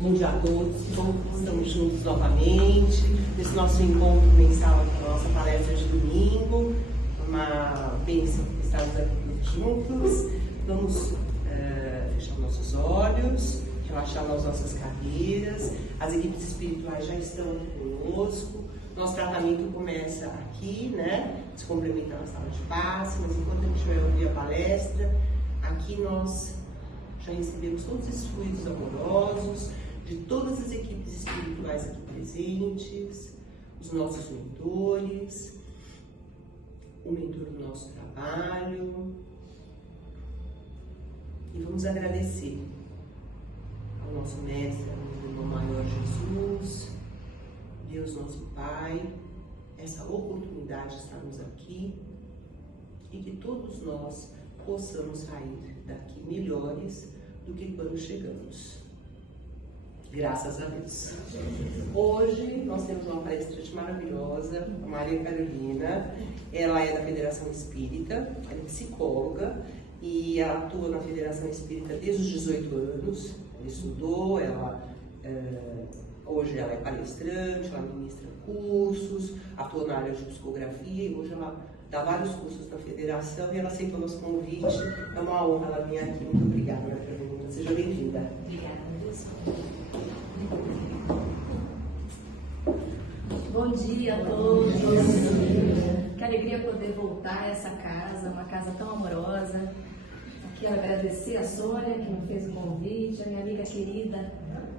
Bom dia a todos, estamos juntos novamente, nesse nosso encontro mensal aqui na nossa palestra de domingo, uma bênção estarmos aqui juntos. Vamos fechar nossos olhos, relaxar nas nossas cadeiras, as equipes espirituais já estão aqui conosco, nosso tratamento começa aqui, né? Se complementa na sala de passe, mas enquanto a gente vai ouvir a palestra, aqui nós já recebemos todos esses fluidos amorosos de todas as equipes espirituais aqui presentes, os nossos mentores, o mentor do nosso trabalho. E vamos agradecer ao nosso mestre, ao irmão maior Jesus, Deus nosso Pai, essa oportunidade de estarmos aqui e que todos nós possamos sair daqui melhores do que quando chegamos. Graças a Deus. Hoje nós temos uma palestrante maravilhosa, a Maria Carolina. Ela é da Federação Espírita, ela é psicóloga e ela atua na Federação Espírita desde os 18 anos. Ela estudou, hoje ela é palestrante, ela ministra cursos, atua na área de psicografia e hoje ela dá vários cursos na Federação e ela aceitou nosso convite. É uma honra ela vir aqui. Muito obrigada, Maria Carolina. Seja bem-vinda. Obrigada, Deus. Bom dia a todos. Que alegria poder voltar a essa casa, uma casa tão amorosa. Quero agradecer a Sônia, que me fez o convite, a minha amiga querida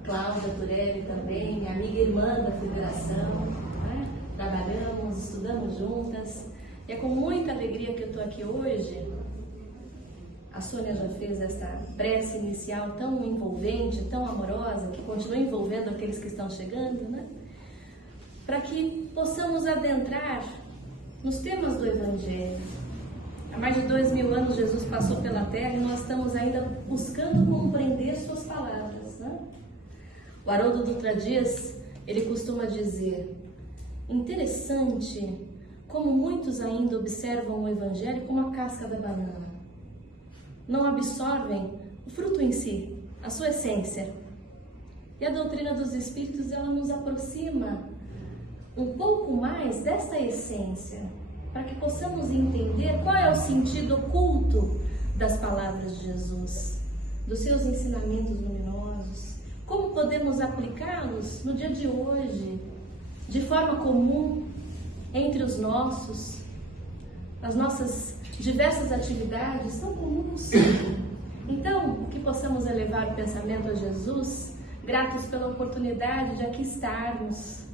Cláudia Turelli também, minha amiga irmã da Federação, né? Trabalhamos, estudamos juntas. E é com muita alegria que eu estou aqui hoje. A Sônia já fez essa prece inicial tão envolvente, tão amorosa, que continua envolvendo aqueles que estão chegando, né? Para que possamos adentrar nos temas do Evangelho. Há mais de 2000 anos Jesus passou pela Terra e nós estamos ainda buscando compreender suas palavras, né? O Haroldo Dutra Dias, ele costuma dizer: interessante como muitos ainda observam o Evangelho como a casca da banana. Não absorvem o fruto em si, a sua essência. E a doutrina dos Espíritos, ela nos aproxima um pouco mais dessa essência, para que possamos entender qual é o sentido oculto das palavras de Jesus, dos seus ensinamentos luminosos, como podemos aplicá-los no dia de hoje, de forma comum, entre os nossos. As nossas diversas atividades são comuns. Então, que possamos elevar o pensamento a Jesus, gratos pela oportunidade de aqui estarmos,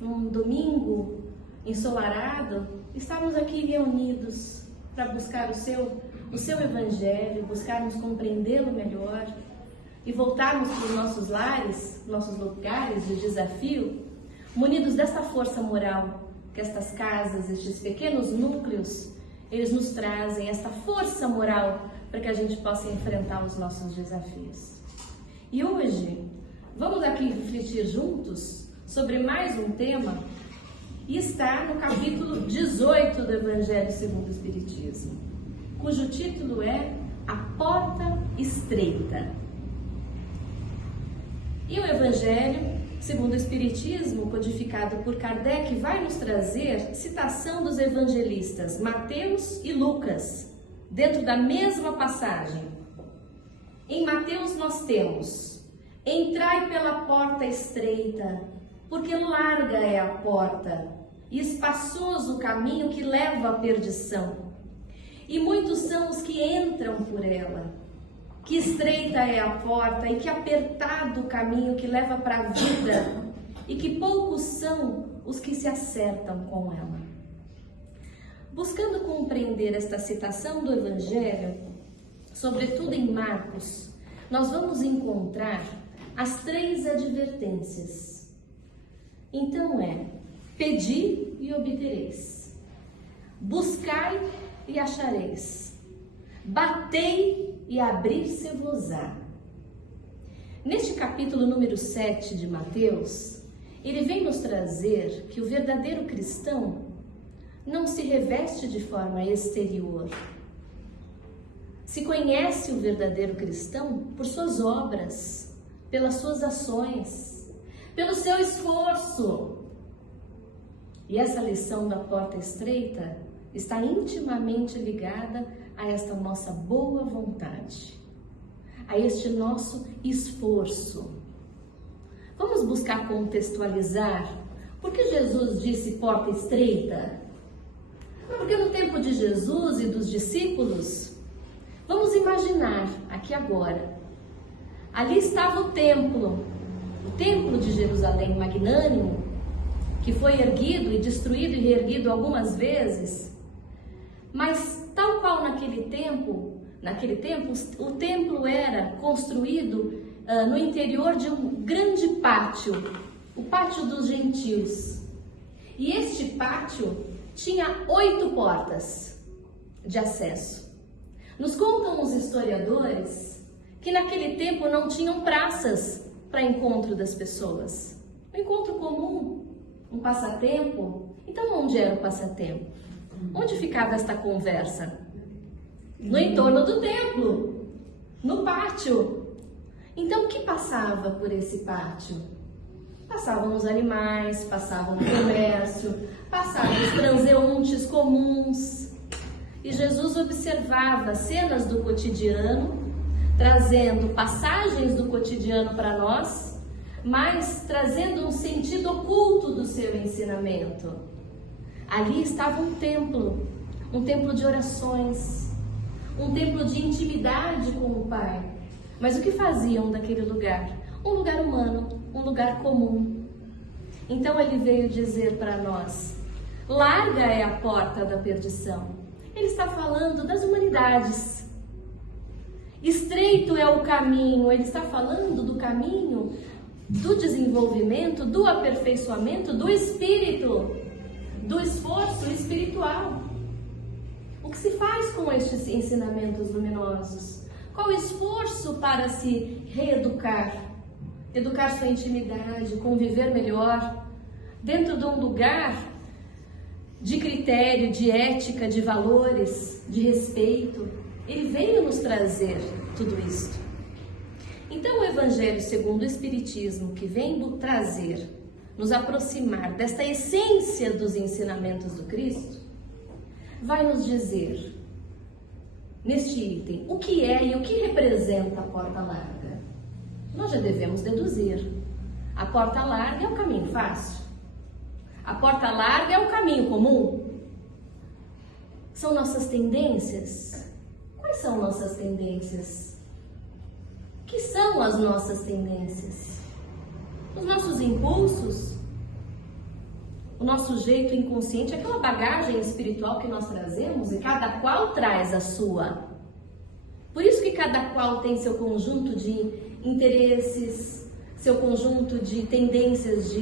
num domingo ensolarado, estamos aqui reunidos para buscar o seu Evangelho, buscarmos compreendê-lo melhor e voltarmos para os nossos lares, nossos lugares de desafio, munidos dessa força moral que estas casas, estes pequenos núcleos, eles nos trazem, esta força moral para que a gente possa enfrentar os nossos desafios. E hoje, vamos aqui refletir juntos sobre mais um tema e está no capítulo 18 do Evangelho segundo o Espiritismo, cujo título é A Porta Estreita. E o Evangelho segundo o Espiritismo, codificado por Kardec, vai nos trazer citação dos evangelistas Mateus e Lucas, dentro da mesma passagem. Em Mateus nós temos: entrai pela porta estreita, porque larga é a porta, e espaçoso o caminho que leva à perdição. E muitos são os que entram por ela. Que estreita é a porta e que apertado o caminho que leva para a vida, e que poucos são os que se acertam com ela. Buscando compreender esta citação do Evangelho, sobretudo em Marcos, nós vamos encontrar as 3 advertências. Então pedi e obtereis, buscai e achareis, batei e abrir-se-vos-á. Neste capítulo número 7 de Mateus, ele vem nos trazer que o verdadeiro cristão não se reveste de forma exterior. Se conhece o verdadeiro cristão por suas obras, pelas suas ações, pelo seu esforço. E essa lição da porta estreita está intimamente ligada a esta nossa boa vontade, a este nosso esforço. Vamos buscar contextualizar por que Jesus disse porta estreita? Porque no tempo de Jesus e dos discípulos, vamos imaginar aqui agora, ali estava o templo de Jerusalém magnânimo, que foi erguido e destruído e reerguido algumas vezes, mas tal qual naquele tempo, o templo era construído no interior de um grande pátio, o pátio dos gentios. E este pátio tinha 8 portas de acesso. Nos contam os historiadores que naquele tempo não tinham praças para encontro das pessoas. Um encontro comum, um passatempo. Então onde era o passatempo? Onde ficava esta conversa? No entorno do templo, no pátio. Então o que passava por esse pátio? Passavam os animais, passavam o comércio, passavam os transeuntes comuns. E Jesus observava cenas do cotidiano, trazendo passagens do cotidiano para nós, mas trazendo um sentido oculto do seu ensinamento. Ali estava um templo de orações, um templo de intimidade com o Pai. Mas o que faziam daquele lugar? Um lugar humano, um lugar comum. Então ele veio dizer para nós, larga é a porta da perdição. Ele está falando das humanidades. Estreito é o caminho, ele está falando do caminho do desenvolvimento, do aperfeiçoamento do espírito, do esforço espiritual. O que se faz com estes ensinamentos luminosos? Qual o esforço para se reeducar? Educar sua intimidade, conviver melhor, dentro de um lugar de critério, de ética, de valores, de respeito. Ele veio nos trazer tudo isso. Então o Evangelho segundo o Espiritismo, que vem trazer, nos aproximar desta essência dos ensinamentos do Cristo, vai nos dizer, neste item, o que é e o que representa a porta larga. Nós já devemos deduzir. A porta larga é o caminho fácil. A porta larga é o caminho comum. São nossas tendências. Quais são nossas tendências? O que são as nossas tendências? Os nossos impulsos? O nosso jeito inconsciente, aquela bagagem espiritual que nós trazemos e cada qual traz a sua. Por isso que cada qual tem seu conjunto de interesses, seu conjunto de tendências,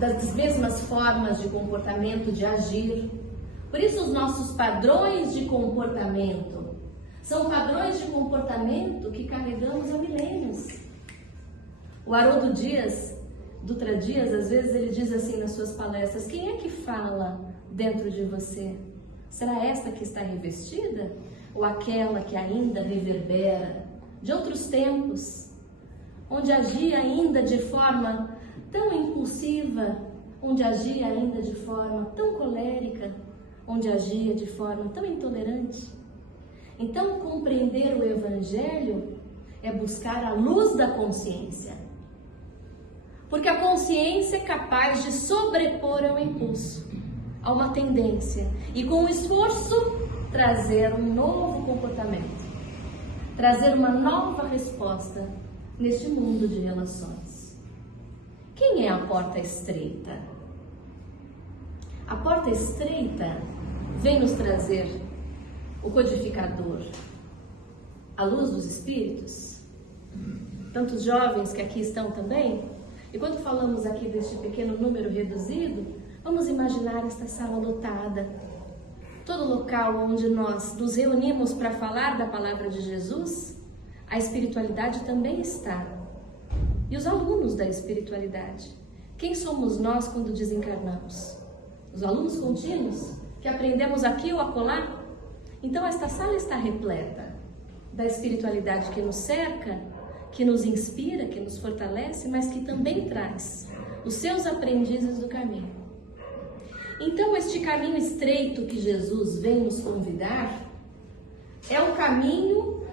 das mesmas formas de comportamento, de agir. Por isso os nossos padrões de comportamento são padrões de comportamento que carregamos há milênios. O Haroldo Dias, Dutra Dias, às vezes ele diz assim nas suas palestras, quem é que fala dentro de você? Será esta que está revestida? Ou aquela que ainda reverbera de outros tempos, onde agia ainda de forma tão impulsiva, onde agia ainda de forma tão colérica, onde agia de forma tão intolerante? Então, compreender o Evangelho é buscar a luz da consciência. Porque a consciência é capaz de sobrepor ao impulso, a uma tendência, e com o esforço trazer um novo comportamento, trazer uma nova resposta neste mundo de relações. Quem é a porta estreita? A porta estreita vem nos trazer o codificador, a luz dos espíritos. Tantos jovens que aqui estão também. E quando falamos aqui deste pequeno número reduzido, vamos imaginar esta sala lotada. Todo local onde nós nos reunimos para falar da palavra de Jesus, a espiritualidade também está. E os alunos da espiritualidade. Quem somos nós quando desencarnamos? Os alunos contínuos que aprendemos aqui ou acolá? Então esta sala está repleta da espiritualidade que nos cerca que nos inspira, que nos fortalece, mas que também traz os seus aprendizes do caminho. Então, este caminho estreito que Jesus vem nos convidar é o caminho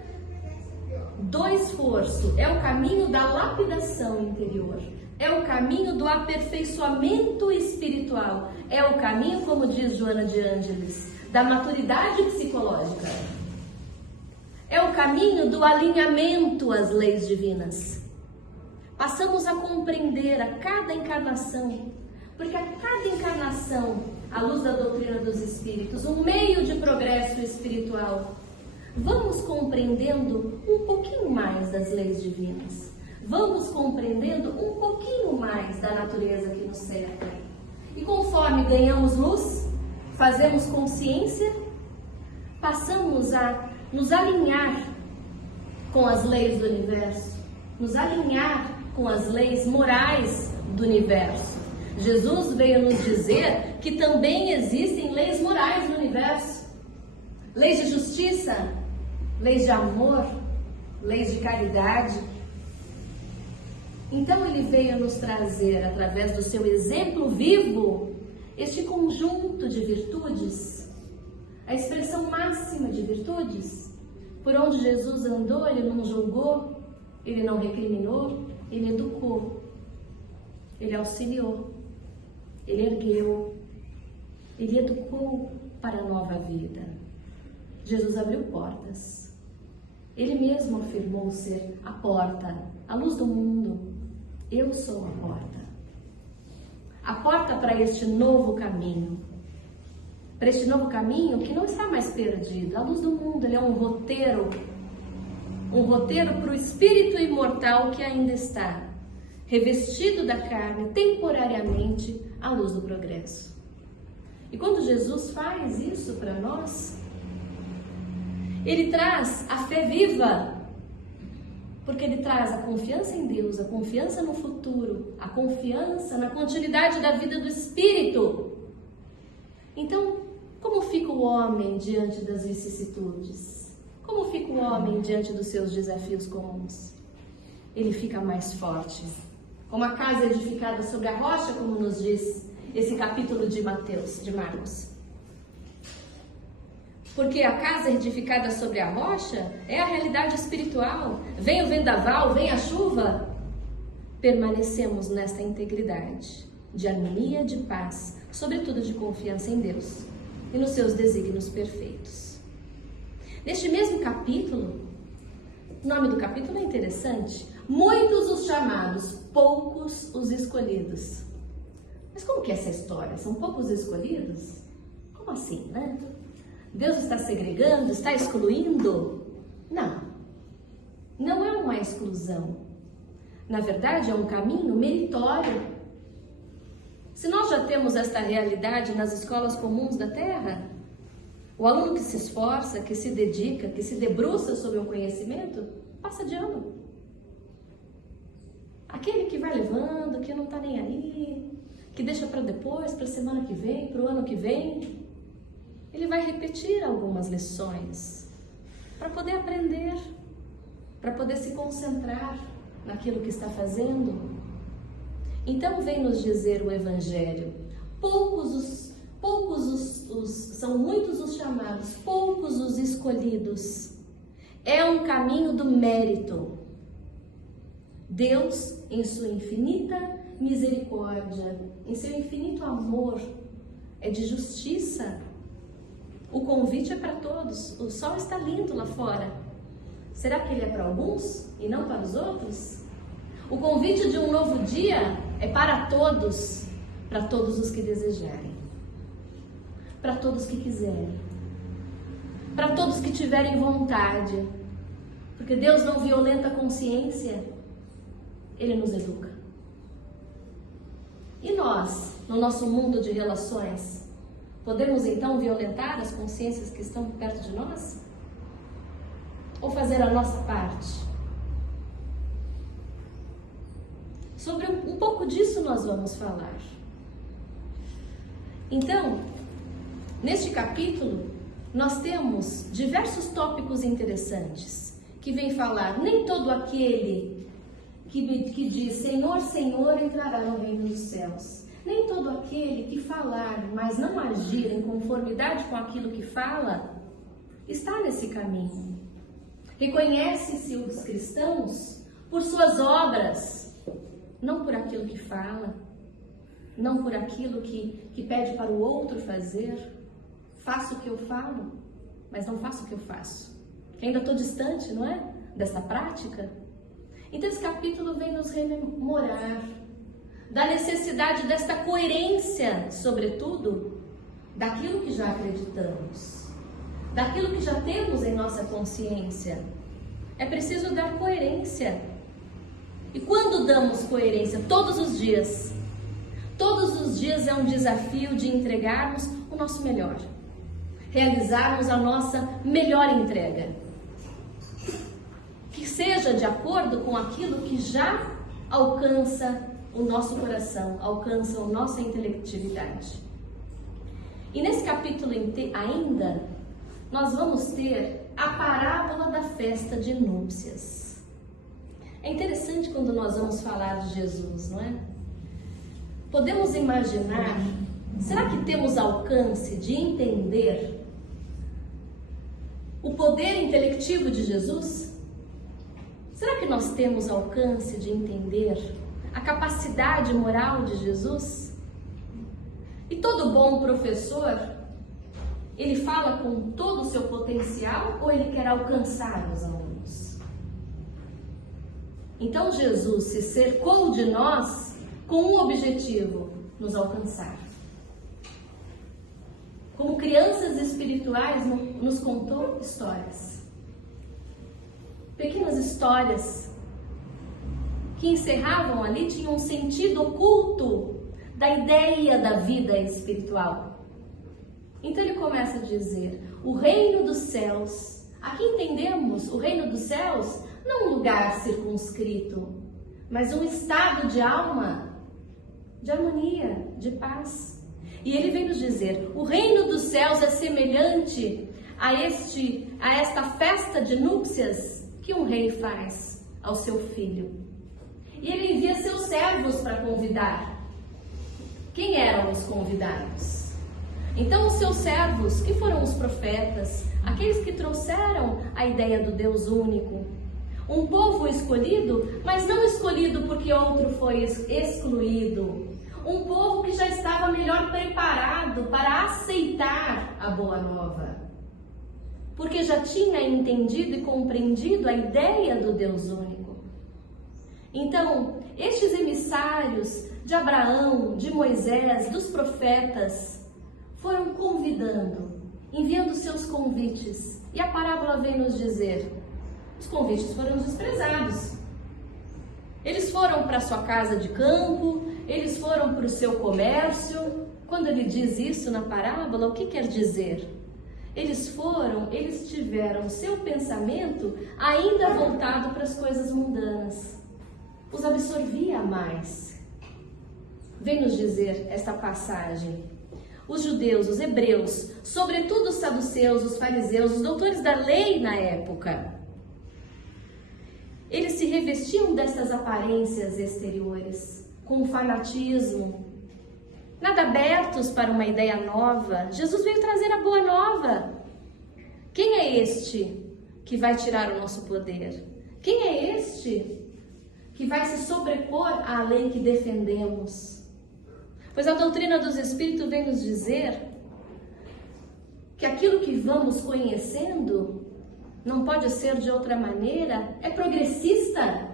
do esforço, é o caminho da lapidação interior, é o caminho do aperfeiçoamento espiritual, é o caminho, como diz Joana de Ângeles, da maturidade psicológica. É o caminho do alinhamento às leis divinas. Passamos a compreender a cada encarnação, porque a cada encarnação, à luz da doutrina dos espíritos, um meio de progresso espiritual, vamos compreendendo um pouquinho mais das leis divinas. Vamos compreendendo um pouquinho mais da natureza que nos cerca. E conforme ganhamos luz, fazemos consciência, passamos a nos alinhar com as leis do universo, nos alinhar com as leis morais do universo. Jesus veio nos dizer que também existem leis morais no universo. Leis de justiça, leis de amor, leis de caridade. Então ele veio nos trazer, através do seu exemplo vivo, este conjunto de virtudes, a expressão máxima de virtudes. Por onde Jesus andou, ele não julgou, ele não recriminou, ele educou, ele auxiliou, ele ergueu, ele educou para a nova vida. Jesus abriu portas. Ele mesmo afirmou ser a porta, a luz do mundo. Eu sou a porta. A porta para este novo caminho. Para este novo caminho que não está mais perdido. A luz do mundo, ele é um roteiro para o espírito imortal que ainda está revestido da carne, temporariamente, à luz do progresso. E quando Jesus faz isso para nós, ele traz a fé viva, porque ele traz a confiança em Deus, a confiança no futuro, a confiança na continuidade da vida do espírito. Então, como fica o homem diante das vicissitudes? Como fica o homem diante dos seus desafios comuns? Ele fica mais forte. Como a casa edificada sobre a rocha, como nos diz esse capítulo de Marcos. Porque a casa edificada sobre a rocha é a realidade espiritual. Vem o vendaval, vem a chuva. Permanecemos nesta integridade de harmonia, de paz, sobretudo de confiança em Deus e nos seus desígnios perfeitos. Neste mesmo capítulo, o nome do capítulo é interessante. Muitos os chamados, poucos os escolhidos. Mas como que é essa história? São poucos escolhidos? Como assim, né? Deus está segregando, está excluindo? Não. Não é uma exclusão. Na verdade, é um caminho meritório. Se nós já temos esta realidade nas escolas comuns da Terra, o aluno que se esforça, que se dedica, que se debruça sobre um conhecimento, passa de ano. Aquele que vai levando, que não está nem aí, que deixa para depois, para a semana que vem, para o ano que vem, ele vai repetir algumas lições para poder aprender, para poder se concentrar naquilo que está fazendo. Então vem nos dizer o Evangelho, são muitos os chamados, poucos os escolhidos. É um caminho do mérito. Deus, em sua infinita misericórdia, em seu infinito amor, é de justiça. O convite é para todos. O sol está lindo lá fora. Será que ele é para alguns e não para os outros? O convite de um novo dia é para todos os que desejarem, para todos que quiserem, para todos que tiverem vontade, porque Deus não violenta a consciência, Ele nos educa. E nós, no nosso mundo de relações, podemos então violentar as consciências que estão perto de nós? Ou fazer a nossa parte? Sobre um pouco disso nós vamos falar. Então, neste capítulo, nós temos diversos tópicos interessantes que vem falar: nem todo aquele que diz Senhor, Senhor entrará no reino dos céus. Nem todo aquele que falar, mas não agir em conformidade com aquilo que fala, está nesse caminho. Reconhece-se os cristãos por suas obras, não por aquilo que fala, não por aquilo que pede para o outro fazer. Faço o que eu falo, mas não faço o que eu faço. Que ainda estou distante, não é? Dessa prática. Então esse capítulo vem nos rememorar da necessidade desta coerência, sobretudo, daquilo que já acreditamos, daquilo que já temos em nossa consciência. É preciso dar coerência. E quando damos coerência? Todos os dias. Todos os dias é um desafio de entregarmos o nosso melhor, realizarmos a nossa melhor entrega, que seja de acordo com aquilo que já alcança o nosso coração, alcança a nossa intelectividade. E nesse capítulo ainda, nós vamos ter a parábola da festa de núpcias. É interessante quando nós vamos falar de Jesus, não é? Podemos imaginar, será que temos alcance de entender o poder intelectivo de Jesus? Será que nós temos alcance de entender a capacidade moral de Jesus? E todo bom professor, ele fala com todo o seu potencial ou ele quer alcançar os alunos? Então Jesus se cercou de nós com um objetivo: nos alcançar. Como crianças espirituais, nos contou histórias. Pequenas histórias que encerravam ali, tinham um sentido oculto da ideia da vida espiritual. Então ele começa a dizer: o reino dos céus. Aqui entendemos o reino dos céus não um lugar circunscrito, mas um estado de alma, de harmonia, de paz. E ele vem nos dizer: o reino dos céus é semelhante a esta festa de núpcias que um rei faz ao seu filho. E ele envia seus servos para convidar. Quem eram os convidados? Então os seus servos, que foram os profetas, aqueles que trouxeram a ideia do Deus único. Um povo escolhido, mas não escolhido porque outro foi excluído. Um povo que já estava melhor preparado para aceitar a boa nova, porque já tinha entendido e compreendido a ideia do Deus único. Então, estes emissários de Abraão, de Moisés, dos profetas, foram convidando, enviando seus convites. E a parábola vem nos dizer: os convites foram desprezados. Eles foram para a sua casa de campo, eles foram para o seu comércio. Quando ele diz isso na parábola, o que quer dizer? Eles tiveram seu pensamento ainda voltado para as coisas mundanas. Os absorvia mais. Vem nos dizer esta passagem: os judeus, os hebreus, sobretudo os saduceus, os fariseus, os doutores da lei na época, eles se revestiam dessas aparências exteriores, com fanatismo, nada abertos para uma ideia nova. Jesus veio trazer a boa nova. Quem é este que vai tirar o nosso poder? Quem é este que vai se sobrepor à lei que defendemos? Pois a doutrina dos Espíritos vem nos dizer que aquilo que vamos conhecendo não pode ser de outra maneira, é progressista.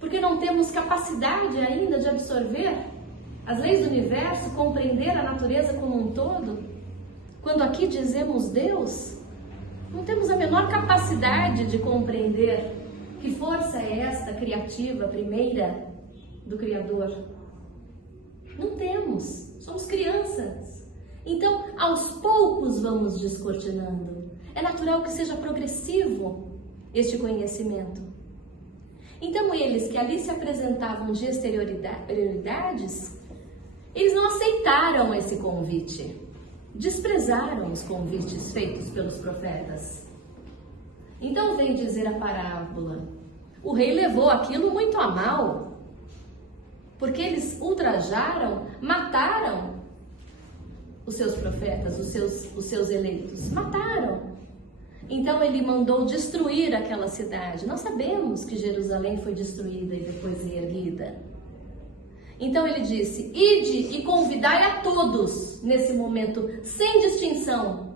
Porque não temos capacidade ainda de absorver as leis do universo, compreender a natureza como um todo. Quando aqui dizemos Deus, não temos a menor capacidade de compreender que força é esta criativa primeira do Criador. Não temos, somos crianças. Então, aos poucos vamos descortinando. É natural que seja progressivo este conhecimento. Então, eles que ali se apresentavam de exterioridades, eles não aceitaram esse convite. Desprezaram os convites feitos pelos profetas. Então vem dizer a parábola. O rei levou aquilo muito a mal, porque eles ultrajaram, mataram os seus profetas, os seus eleitos. Mataram. Então ele mandou destruir aquela cidade. Nós sabemos que Jerusalém foi destruída e depois reerguida. Então ele disse: ide e convidai a todos, nesse momento, sem distinção,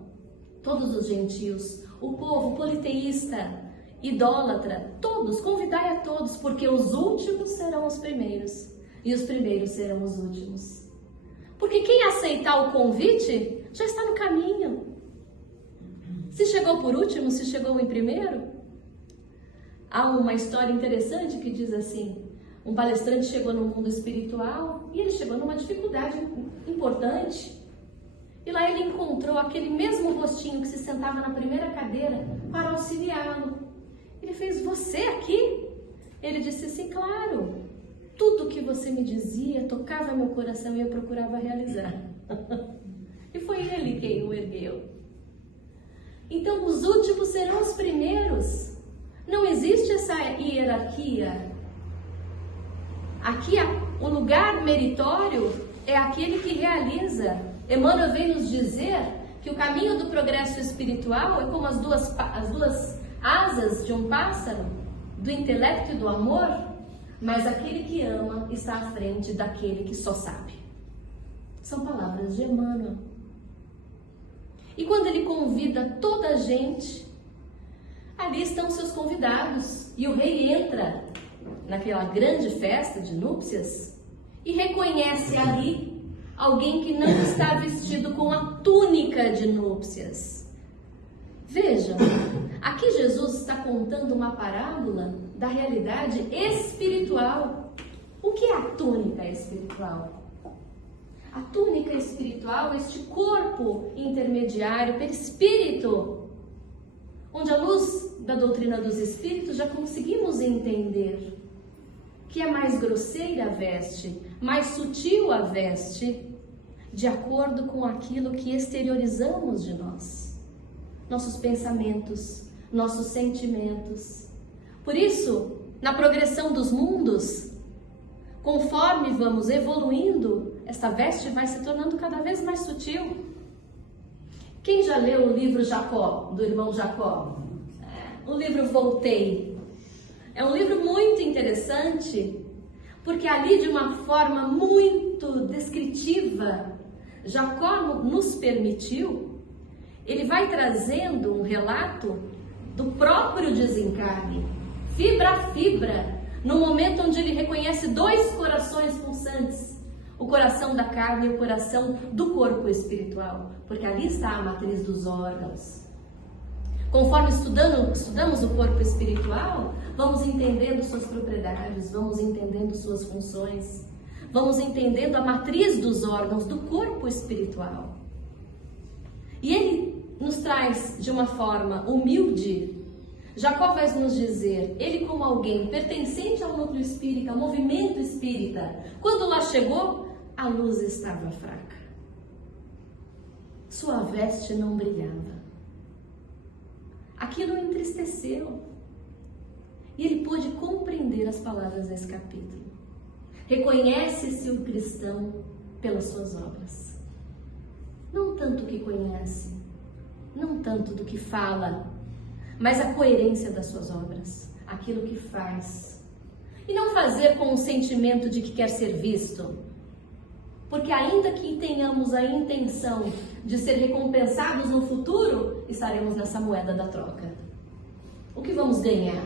todos os gentios, o povo politeísta, idólatra, todos, convidai a todos, porque os últimos serão os primeiros e os primeiros serão os últimos. Porque quem aceitar o convite já está no caminho. Se chegou por último, se chegou em primeiro. Há uma história interessante que diz assim: um palestrante chegou no mundo espiritual e ele chegou numa dificuldade importante. E lá ele encontrou aquele mesmo rostinho que se sentava na primeira cadeira para auxiliá-lo. Ele fez: você aqui? Ele disse: sim, claro. Tudo que você me dizia tocava meu coração e eu procurava realizar. E foi ele quem o ergueu. Então os últimos serão os primeiros. Não existe essa hierarquia. Aqui o lugar meritório é aquele que realiza. Emmanuel vem nos dizer que o caminho do progresso espiritual é como as duas asas de um pássaro, do intelecto e do amor, mas aquele que ama está à frente daquele que só sabe. São palavras de Emmanuel. E quando ele convida toda a gente, ali estão seus convidados. E o rei entra naquela grande festa de núpcias e reconhece ali alguém que não está vestido com a túnica de núpcias. Vejam, aqui Jesus está contando uma parábola da realidade espiritual. O que é a túnica espiritual? A túnica espiritual é este corpo intermediário, perispírito, onde à luz da doutrina dos espíritos já conseguimos entender que é mais grosseira a veste, mais sutil a veste, de acordo com aquilo que exteriorizamos de nós, nossos pensamentos, nossos sentimentos. Por isso, na progressão dos mundos, conforme vamos evoluindo, esta veste vai se tornando cada vez mais sutil. Quem já leu o livro Jacó, do irmão Jacó? O livro Voltei. É um livro muito interessante, porque ali, de uma forma muito descritiva, Jacó nos permitiu, ele vai trazendo um relato do próprio desencarne, fibra a fibra, no momento onde ele reconhece dois corações pulsantes, o coração da carne e o coração do corpo espiritual, porque ali está a matriz dos órgãos. Conforme estudamos o corpo espiritual, vamos entendendo suas propriedades, vamos entendendo suas funções, vamos entendendo a matriz dos órgãos do corpo espiritual. E ele nos traz de uma forma humilde. Jacó vai nos dizer, ele como alguém pertencente ao núcleo espírita, ao movimento espírita, quando lá chegou, a luz estava fraca. Sua veste não brilhava. Aquilo o entristeceu. E ele pôde compreender as palavras desse capítulo. Reconhece-se o cristão pelas suas obras. Não tanto o que conhece, não tanto do que fala, mas a coerência das suas obras, aquilo que faz. E não fazer com o sentimento de que quer ser visto. Porque ainda que tenhamos a intenção de ser recompensados no futuro, estaremos nessa moeda da troca. O que vamos ganhar?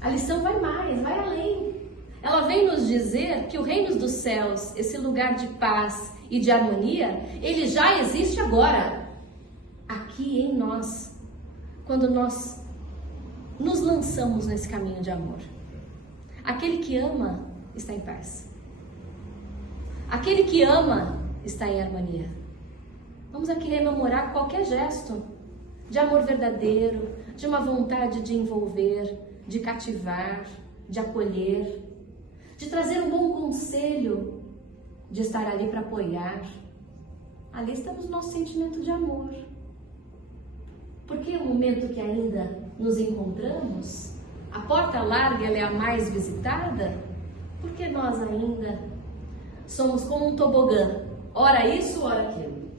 A lição vai mais, vai além. Ela vem nos dizer que o reino dos céus, esse lugar de paz e de harmonia, ele já existe agora, aqui em nós, quando nós nos lançamos nesse caminho de amor. Aquele que ama está em paz. Aquele que ama está em harmonia. Vamos aqui rememorar qualquer gesto de amor verdadeiro, de uma vontade de envolver, de cativar, de acolher, de trazer um bom conselho, de estar ali para apoiar. Ali estamos no nosso sentimento de amor. Porque é o momento que ainda nos encontramos, a porta larga ela é a mais visitada, porque nós ainda somos como um tobogã, ora isso, ora aquilo,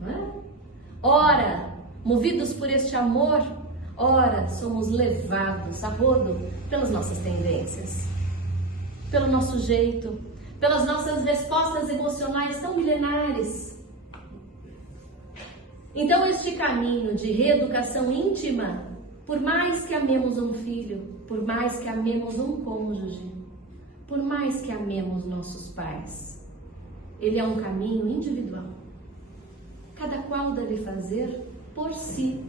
não é? Ora, movidos por este amor, ora somos levados a rodo pelas nossas tendências, pelo nosso jeito, pelas nossas respostas emocionais tão milenares. Então este caminho de reeducação íntima, por mais que amemos um filho, por mais que amemos um cônjuge, por mais que amemos nossos pais, ele é um caminho individual. Cada qual deve fazer por si,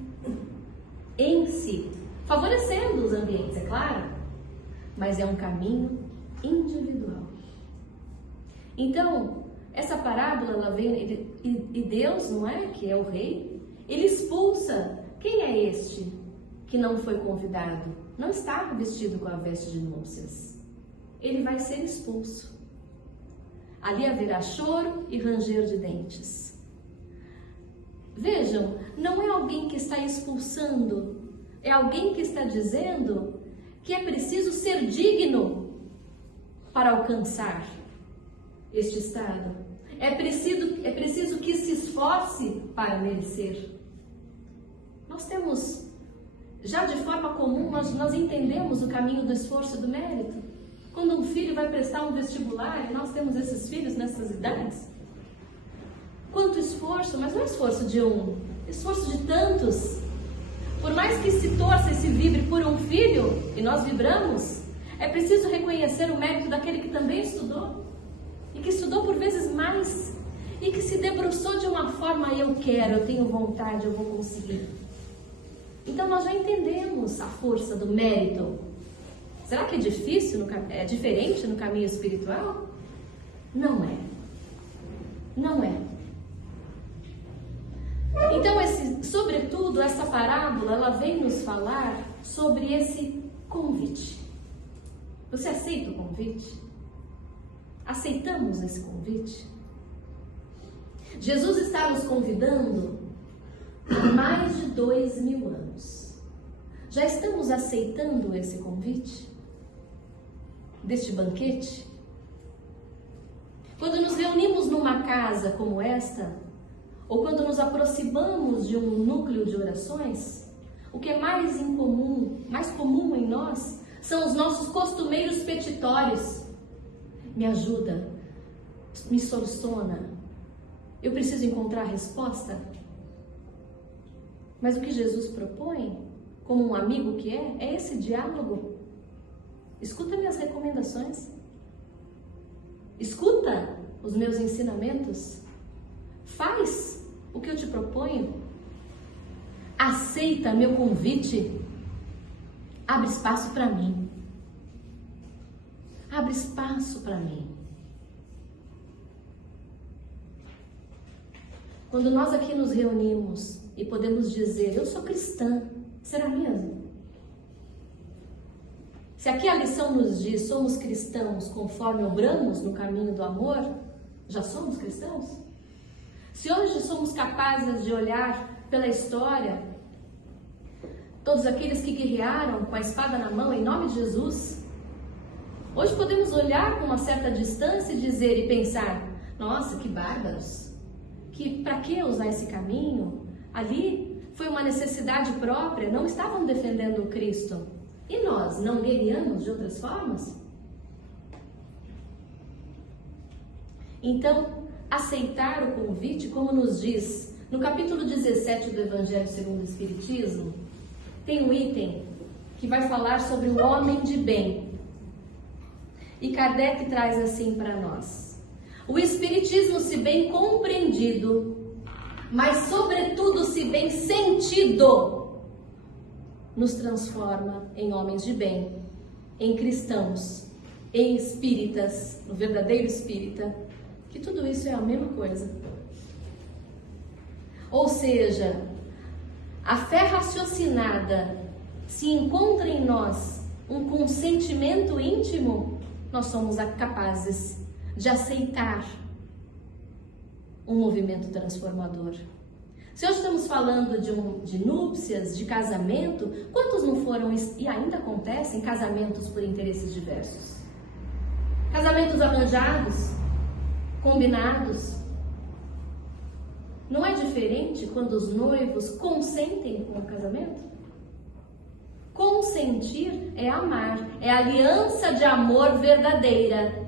em si, favorecendo os ambientes, é claro, mas é um caminho individual. Então, essa parábola, ela vem, e Deus, não é, que é o rei, ele expulsa. Quem é este que não foi convidado? Não está vestido com a veste de núpcias. Ele vai ser expulso. Ali haverá choro e ranger de dentes. Vejam, não é alguém que está expulsando, é alguém que está dizendo que é preciso ser digno para alcançar este estado. É preciso que se esforce para merecer. Nós temos, já de forma comum, nós entendemos o caminho do esforço e do mérito. Quando um filho vai prestar um vestibular, e nós temos esses filhos nessas idades, quanto esforço, mas não é esforço de um, esforço de tantos. Por mais que se torça e se vibre por um filho, e nós vibramos, é preciso reconhecer o mérito daquele que também estudou, e que estudou por vezes mais, e que se debruçou de uma forma, eu quero, eu tenho vontade, eu vou conseguir. Então nós já entendemos a força do mérito. Será que é difícil, é diferente no caminho espiritual? Não é. Não é. Então, sobretudo, essa parábola, ela vem nos falar sobre esse convite. Você aceita o convite? Aceitamos esse convite? Jesus está nos convidando há mais de 2000 anos. Já estamos aceitando esse convite? Deste banquete? Quando nos reunimos numa casa como esta, ou quando nos aproximamos de um núcleo de orações, o que é mais comum em nós, são os nossos costumeiros petitórios. Me ajuda, me soluciona, eu preciso encontrar a resposta. Mas o que Jesus propõe, como um amigo que é esse diálogo. Escuta minhas recomendações, escuta os meus ensinamentos, faz o que eu te proponho, aceita meu convite, abre espaço para mim, abre espaço para mim. Quando nós aqui nos reunimos e podemos dizer, eu sou cristã, será mesmo? Se aqui a lição nos diz, somos cristãos conforme obramos no caminho do amor, já somos cristãos? Se hoje somos capazes de olhar pela história, todos aqueles que guerrearam com a espada na mão em nome de Jesus, hoje podemos olhar com uma certa distância e dizer e pensar, nossa, que bárbaros, para que usar esse caminho? Ali foi uma necessidade própria, não estavam defendendo o Cristo. E nós não guerreamos de outras formas? Então, aceitar o convite, como nos diz no capítulo 17 do Evangelho segundo o Espiritismo, tem um item que vai falar sobre o homem de bem. E Kardec traz assim para nós: o Espiritismo, se bem compreendido, mas sobretudo se bem sentido, nos transforma em homens de bem, em cristãos, em espíritas, no verdadeiro espírita, que tudo isso é a mesma coisa. Ou seja, a fé raciocinada, se encontra em nós um consentimento íntimo, nós somos capazes de aceitar um movimento transformador. Se hoje estamos falando de núpcias, de casamento, quantos não foram e ainda acontecem casamentos por interesses diversos? Casamentos arranjados, combinados. Não é diferente quando os noivos consentem com o casamento? Consentir é amar, é aliança de amor verdadeira.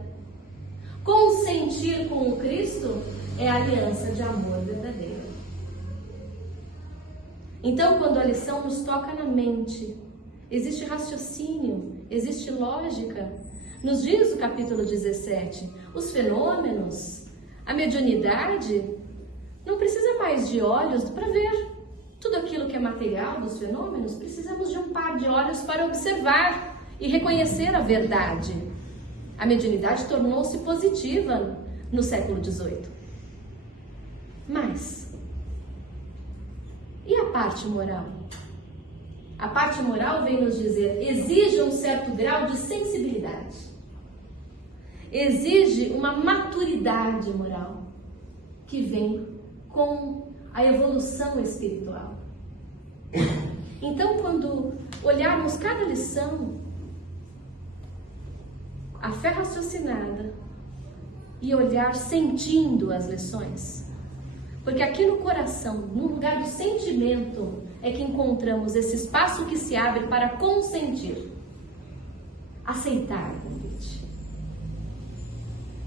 Consentir com o Cristo é aliança de amor verdadeira. Então, quando a lição nos toca na mente, existe raciocínio, existe lógica. Nos diz o capítulo 17, os fenômenos, a mediunidade, não precisa mais de olhos para ver. Tudo aquilo que é material dos fenômenos, precisamos de um par de olhos para observar e reconhecer a verdade. A mediunidade tornou-se positiva no século XVIII. Mas, e a parte moral? A parte moral vem nos dizer, exige um certo grau de sensibilidade. Exige uma maturidade moral que vem com a evolução espiritual. Então, quando olharmos cada lição, a fé raciocinada e olhar sentindo as lições, porque aqui no coração, no lugar do sentimento, é que encontramos esse espaço que se abre para consentir, aceitar o convite.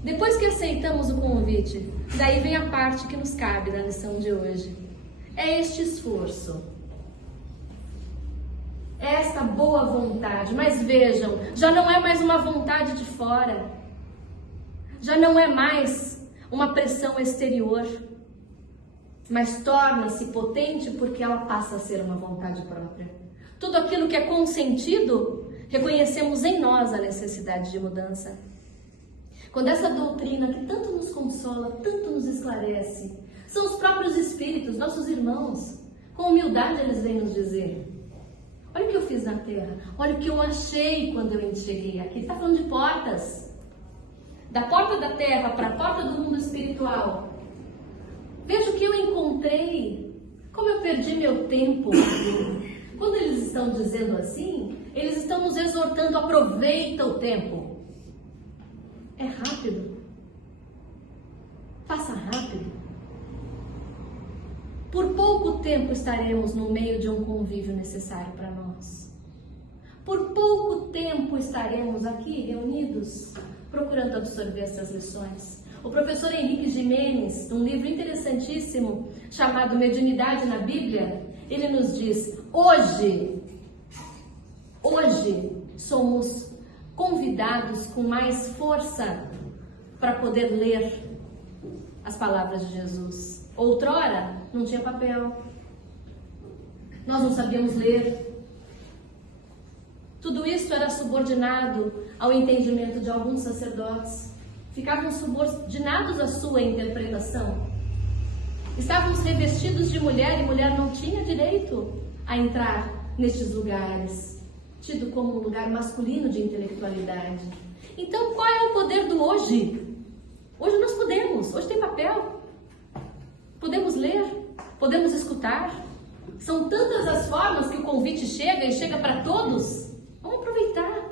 Depois que aceitamos o convite, daí vem a parte que nos cabe na lição de hoje. É este esforço, é esta boa vontade. Mas vejam, já não é mais uma vontade de fora, já não é mais uma pressão exterior, mas torna-se potente porque ela passa a ser uma vontade própria. Tudo aquilo que é consentido, reconhecemos em nós a necessidade de mudança. Quando essa doutrina que tanto nos consola, tanto nos esclarece, são os próprios espíritos, nossos irmãos, com humildade eles vêm nos dizer, olha o que eu fiz na Terra, olha o que eu achei quando eu cheguei aqui. Está falando de portas, da porta da Terra para a porta do mundo espiritual. Veja o que eu encontrei, como eu perdi meu tempo. Quando eles estão dizendo assim, eles estão nos exortando, aproveita o tempo. É rápido. Faça rápido. Por pouco tempo estaremos no meio de um convívio necessário para nós. Por pouco tempo estaremos aqui reunidos, procurando absorver essas lições. O professor Henrique Gimenez, num livro interessantíssimo chamado Mediunidade na Bíblia, ele nos diz, hoje somos convidados com mais força para poder ler as palavras de Jesus. Outrora, não tinha papel. Nós não sabíamos ler. Tudo isso era subordinado ao entendimento de alguns sacerdotes. Ficavam subordinados à sua interpretação. Estávamos revestidos de mulher e mulher não tinha direito a entrar nestes lugares, tido como um lugar masculino de intelectualidade. Então, qual é o poder do hoje? Hoje nós podemos, hoje tem papel. Podemos ler, podemos escutar. São tantas as formas que o convite chega e chega para todos. Vamos aproveitar,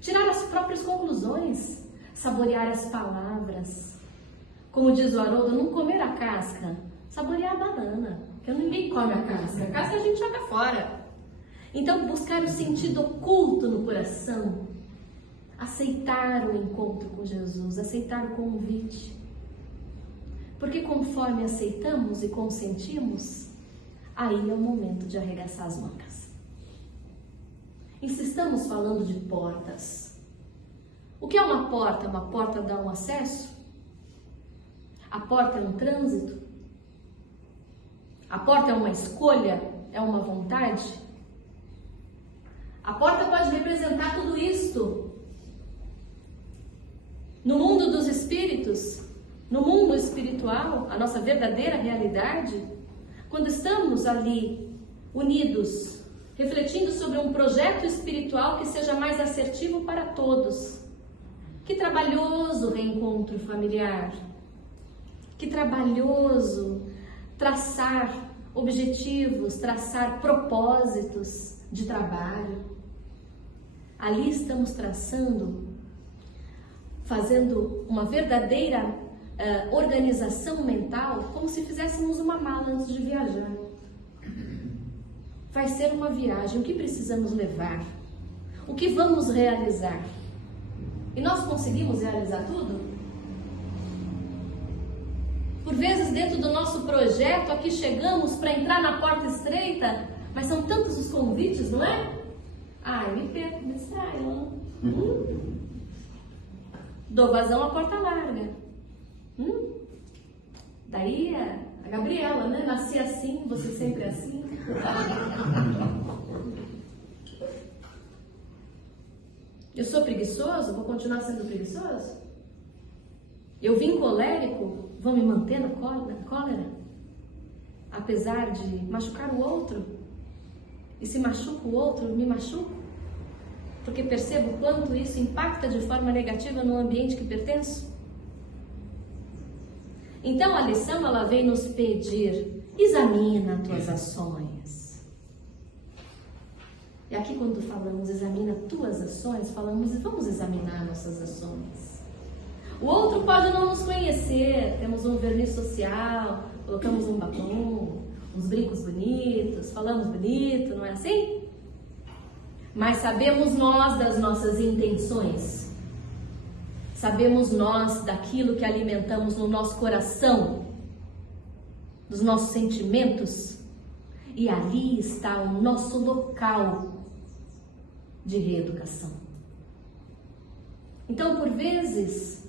tirar as próprias conclusões, saborear as palavras. Como diz o Haroldo, não comer a casca, saborear a banana, porque ninguém come a casca a gente joga fora. Então, buscar o sentido oculto no coração, aceitar o encontro com Jesus, aceitar o convite. Porque conforme aceitamos e consentimos, aí é o momento de arregaçar as mangas. E se estamos falando de portas, o que é uma porta? Uma porta dá um acesso? A porta é um trânsito? A porta é uma escolha? É uma vontade? A porta pode representar tudo isto. No mundo dos espíritos, no mundo espiritual, a nossa verdadeira realidade, quando estamos ali unidos, refletindo sobre um projeto espiritual que seja mais assertivo para todos. Que trabalhoso reencontro familiar. Que trabalhoso traçar objetivos, traçar propósitos de trabalho. Ali estamos traçando, fazendo uma verdadeira organização mental, como se fizéssemos uma mala antes de viajar. Vai ser uma viagem, o que precisamos levar? O que vamos realizar? E nós conseguimos realizar tudo? Por vezes, dentro do nosso projeto, aqui chegamos para entrar na porta estreita, mas são tantos os convites, não é? Eu me perco, me distraio. Dou vazão à porta larga. Daí a Gabriela, né? Nasci assim, você sempre assim. Eu sou preguiçoso? Vou continuar sendo preguiçoso? Eu vim colérico? Vou me manter na cólera? Apesar de machucar o outro? E se machuca o outro, me machuco? Porque percebo o quanto isso impacta de forma negativa no ambiente que pertenço? Então a lição, ela vem nos pedir: examina tuas ações. E aqui quando falamos examina tuas ações, falamos vamos examinar nossas ações. O outro pode não nos conhecer, temos um verniz social, colocamos um batom, uns brincos bonitos, falamos bonito, não é assim? Mas sabemos nós das nossas intenções. Sabemos nós daquilo que alimentamos no nosso coração, dos nossos sentimentos. E ali está o nosso local de reeducação. Então, por vezes,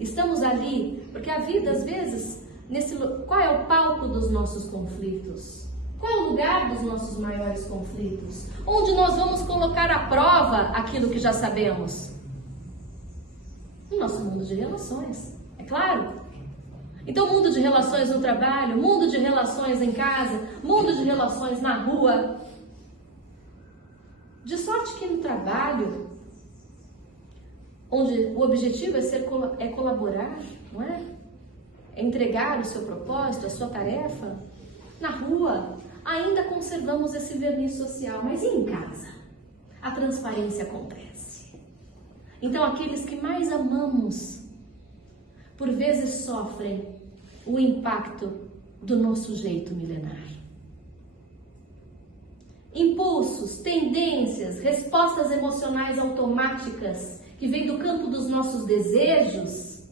estamos ali, porque a vida, às vezes, qual é o palco dos nossos conflitos? Qual é o lugar dos nossos maiores conflitos? Onde nós vamos colocar à prova aquilo que já sabemos? No nosso mundo de relações, é claro. Então, mundo de relações no trabalho, mundo de relações em casa, mundo de relações na rua. De sorte que no trabalho, onde o objetivo é colaborar, não é? É entregar o seu propósito, a sua tarefa. Na rua, ainda conservamos esse verniz social, mas e em casa? A transparência acontece. Então, aqueles que mais amamos, por vezes sofrem o impacto do nosso jeito milenar. Impulsos, tendências, respostas emocionais automáticas que vêm do campo dos nossos desejos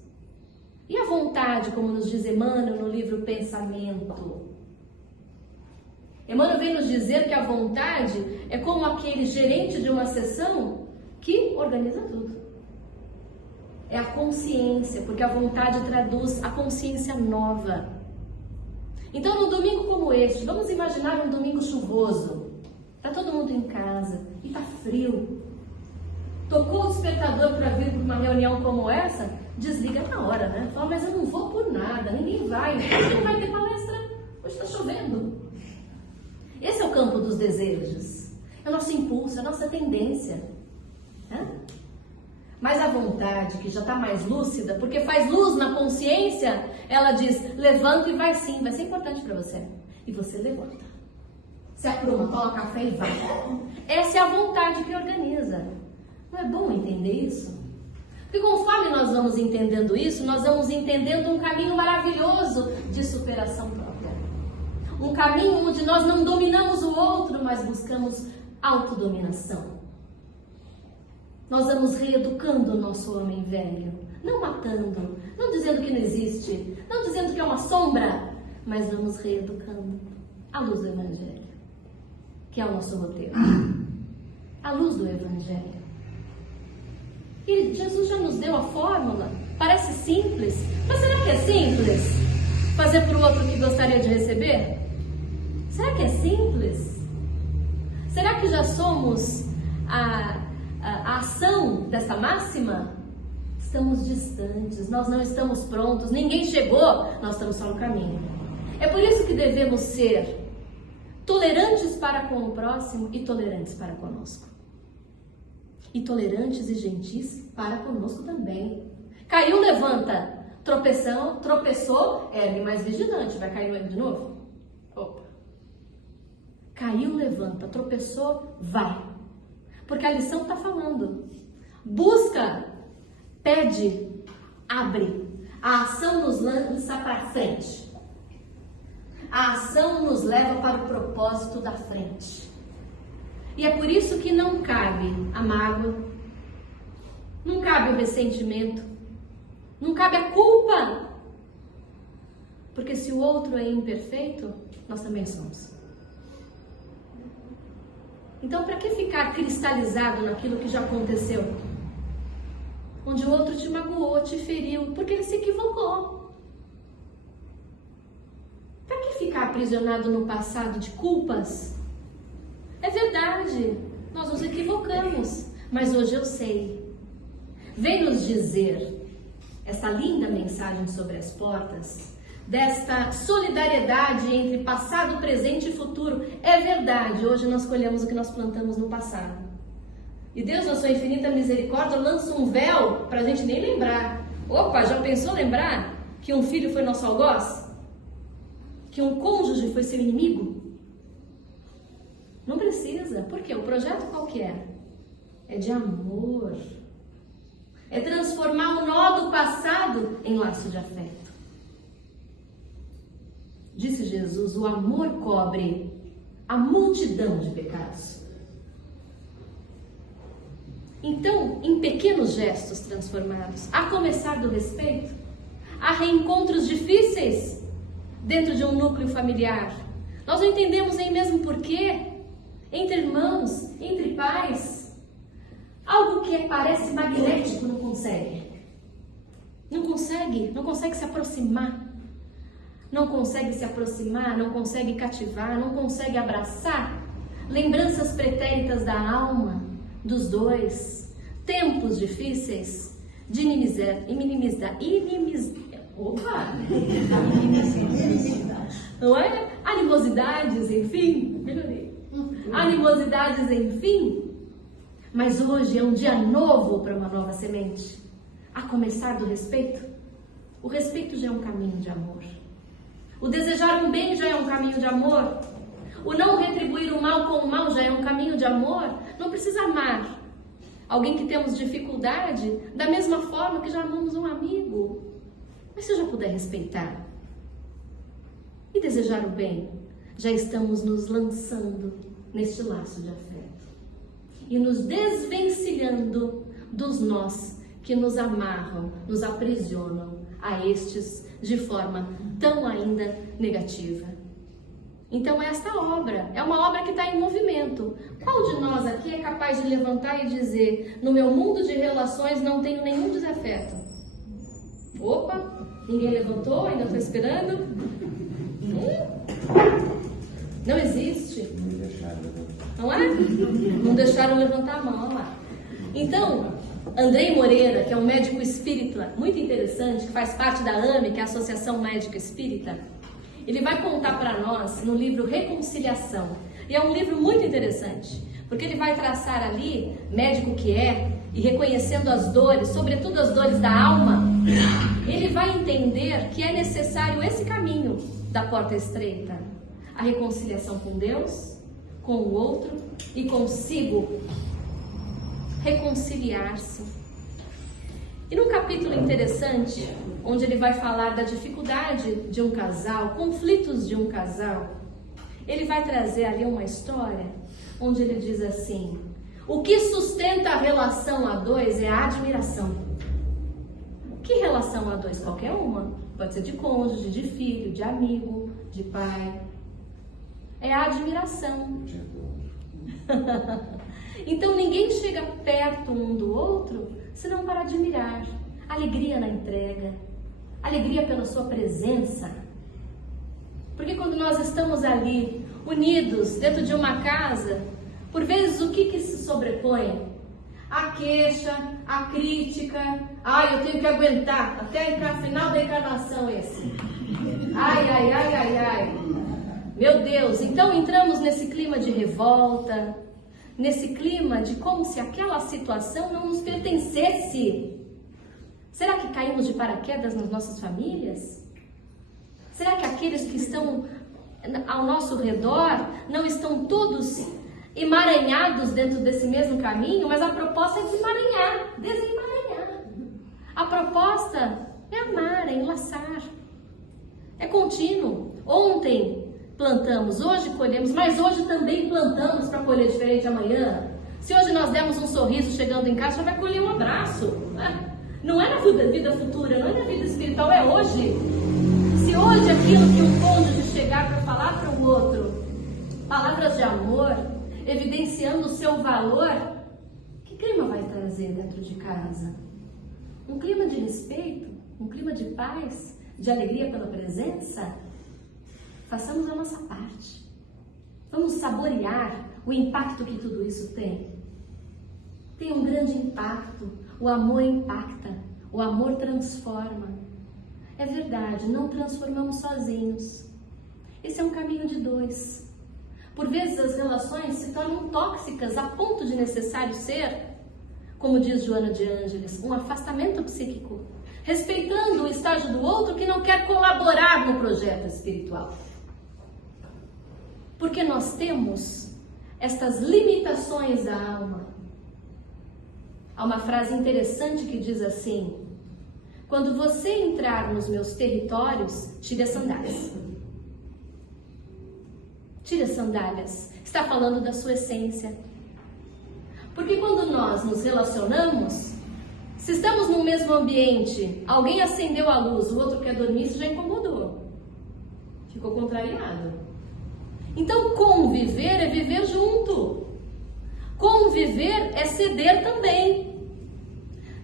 e a vontade, como nos diz Emmanuel no livro Pensamento. Emmanuel vem nos dizer que a vontade é como aquele gerente de uma seção que organiza tudo. É a consciência, porque a vontade traduz a consciência nova. Então, num domingo como este, vamos imaginar um domingo chuvoso. Está todo mundo em casa e está frio. Tocou o despertador para vir para uma reunião como essa, desliga na hora, né? Fala, mas eu não vou por nada, ninguém vai. Hoje não vai ter palestra, hoje está chovendo. Esse é o campo dos desejos. É o nosso impulso, é a nossa tendência. Mas a vontade, que já está mais lúcida, porque faz luz na consciência, ela diz, levanta e vai sim, vai ser importante para você. E você levanta. Se apruma, coloca café e vai. Essa é a vontade que organiza. Não é bom entender isso? Porque conforme nós vamos entendendo isso, nós vamos entendendo um caminho maravilhoso de superação própria. Um caminho onde nós não dominamos o outro, mas buscamos autodominação. Nós vamos reeducando o nosso homem velho, não matando, não dizendo que não existe, não dizendo que é uma sombra, mas vamos reeducando à luz do Evangelho, que é o nosso roteiro. À luz do Evangelho. E Jesus já nos deu a fórmula, parece simples, mas será que é simples fazer para o outro que gostaria de receber? Será que é simples? Será que já somos a ação dessa máxima? Estamos distantes, nós não estamos prontos, ninguém chegou, nós estamos só no caminho. É por isso que devemos ser tolerantes para com o próximo e tolerantes para conosco. E tolerantes e gentis para conosco também. Caiu, levanta. Tropeçou, ergue mais vigilante. Vai cair de novo? Opa. Caiu, levanta. Tropeçou, vai. Porque a lição está falando. Busca, pede, abre. A ação nos lança para frente. A ação nos leva para o propósito da frente. E é por isso que não cabe a mágoa, não cabe o ressentimento, não cabe a culpa. Porque se o outro é imperfeito, nós também somos. Então, para que ficar cristalizado naquilo que já aconteceu? Onde o outro te magoou, te feriu, porque ele se equivocou. Para que ficar aprisionado no passado de culpas? É verdade, nós nos equivocamos, mas hoje eu sei. Vem nos dizer essa linda mensagem sobre as portas, desta solidariedade entre passado, presente e futuro. É verdade, hoje nós colhemos o que nós plantamos no passado. E Deus, na sua infinita misericórdia, lança um véu para a gente nem lembrar. Opa, já pensou lembrar que um filho foi nosso algoz? Que um cônjuge foi seu inimigo? Não precisa. Por quê? O projeto qual que é? É de amor. É transformar o nó do passado em laço de afeto. Disse Jesus, o amor cobre a multidão de pecados. Então, em pequenos gestos transformados, a começar do respeito, há reencontros difíceis dentro de um núcleo familiar. Nós não entendemos nem mesmo porquê, entre irmãos, entre pais. Algo que parece magnético não consegue. Não consegue se aproximar. Não consegue se aproximar, não consegue cativar, não consegue abraçar lembranças pretéritas da alma dos dois, tempos difíceis de não é? Animosidades, enfim, melhorei. Animosidades, enfim. Mas hoje é um dia novo para uma nova semente. A começar do respeito. O respeito já é um caminho de amor. O desejar um bem já é um caminho de amor. O não retribuir o mal com o mal já é um caminho de amor. Não precisa amar alguém que temos dificuldade da mesma forma que já amamos um amigo. Mas se eu já puder respeitar e desejar o bem, já estamos nos lançando neste laço de afeto e nos desvencilhando dos nós que nos amarram, nos aprisionam a estes de forma tão ainda negativa. Então esta obra é uma obra que está em movimento. Qual de nós aqui é capaz de levantar e dizer, no meu mundo de relações não tenho nenhum desafeto? Opa, ninguém levantou, ainda estou esperando. Não existe. Não é? Não deixaram levantar a mão, olha lá. Então, Andrei Moreira, que é um médico espírita muito interessante, que faz parte da AME, que é a Associação Médica Espírita, ele vai contar para nós no livro Reconciliação. E é um livro muito interessante, porque ele vai traçar ali, médico que é, e reconhecendo as dores, sobretudo as dores da alma, ele vai entender que é necessário esse caminho da porta estreita. A reconciliação com Deus, com o outro e consigo. Reconciliar-se. E num capítulo interessante, onde ele vai falar da dificuldade de um casal, conflitos de um casal, ele vai trazer ali uma história onde ele diz assim: o que sustenta a relação a dois é a admiração. Que relação a dois? Qualquer uma. Pode ser de cônjuge, de filho, de amigo, de pai. É a admiração. Então ninguém chega perto um do outro senão para admirar. Alegria na entrega, alegria pela sua presença. Porque quando nós estamos ali, unidos, dentro de uma casa, por vezes o que se sobrepõe? A queixa, a crítica. Ai, eu tenho que aguentar até o final da encarnação esse. Ai, ai, ai, ai, ai. Meu Deus, então entramos nesse clima de revolta, nesse clima de como se aquela situação não nos pertencesse. Será que caímos de paraquedas nas nossas famílias? Será que aqueles que estão ao nosso redor não estão todos emaranhados dentro desse mesmo caminho, mas a proposta é desemaranhar, desemaranhar. A proposta é amar, é enlaçar, é contínuo. Ontem plantamos, hoje colhemos, mas hoje também plantamos para colher diferente amanhã. Se hoje nós demos um sorriso chegando em casa, já vai colher um abraço. Não é na vida futura, não é na vida espiritual, é hoje. Se hoje aquilo que um cônjuge chegar para falar para o outro, palavras de amor, evidenciando o seu valor, que clima vai trazer dentro de casa? Um clima de respeito, um clima de paz, de alegria pela presença? Façamos a nossa parte. Vamos saborear o impacto que tudo isso tem. Tem um grande impacto. O amor impacta. O amor transforma. É verdade, não transformamos sozinhos. Esse é um caminho de dois. Por vezes as relações se tornam tóxicas a ponto de necessário ser, como diz Joana de Ângeles, um afastamento psíquico, respeitando o estágio do outro que não quer colaborar no projeto espiritual. Porque nós temos estas limitações da alma. Há uma frase interessante que diz assim: quando você entrar nos meus territórios, tire as sandálias. Tire as sandálias. Está falando da sua essência. Porque quando nós nos relacionamos, se estamos no mesmo ambiente, alguém acendeu a luz, o outro quer dormir, isso já incomodou. Ficou contrariado. Então conviver é viver junto. Conviver é ceder também.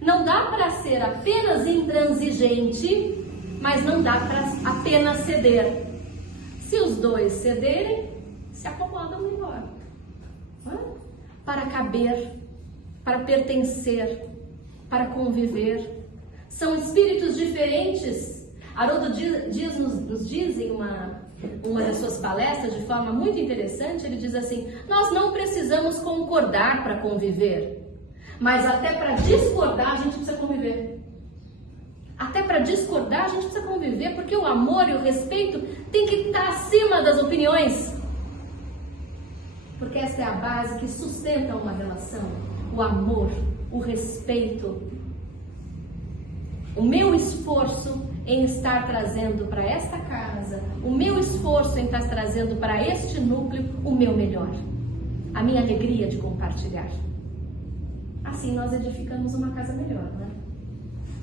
Não dá para ser apenas intransigente, mas não dá para apenas ceder. Se os dois cederem, se acomodam melhor. Para caber, para pertencer, para conviver. São espíritos diferentes. Haroldo nos diz em uma das suas palestras, de forma muito interessante, ele diz assim: nós não precisamos concordar para conviver, mas até para discordar a gente precisa conviver. Até para discordar a gente precisa conviver, porque o amor e o respeito tem que estar acima das opiniões. Porque essa é a base que sustenta uma relação. O amor, o respeito. O meu esforço em estar trazendo para esta casa, o meu esforço em estar trazendo para este núcleo o meu melhor. A minha alegria de compartilhar. Assim nós edificamos uma casa melhor, né?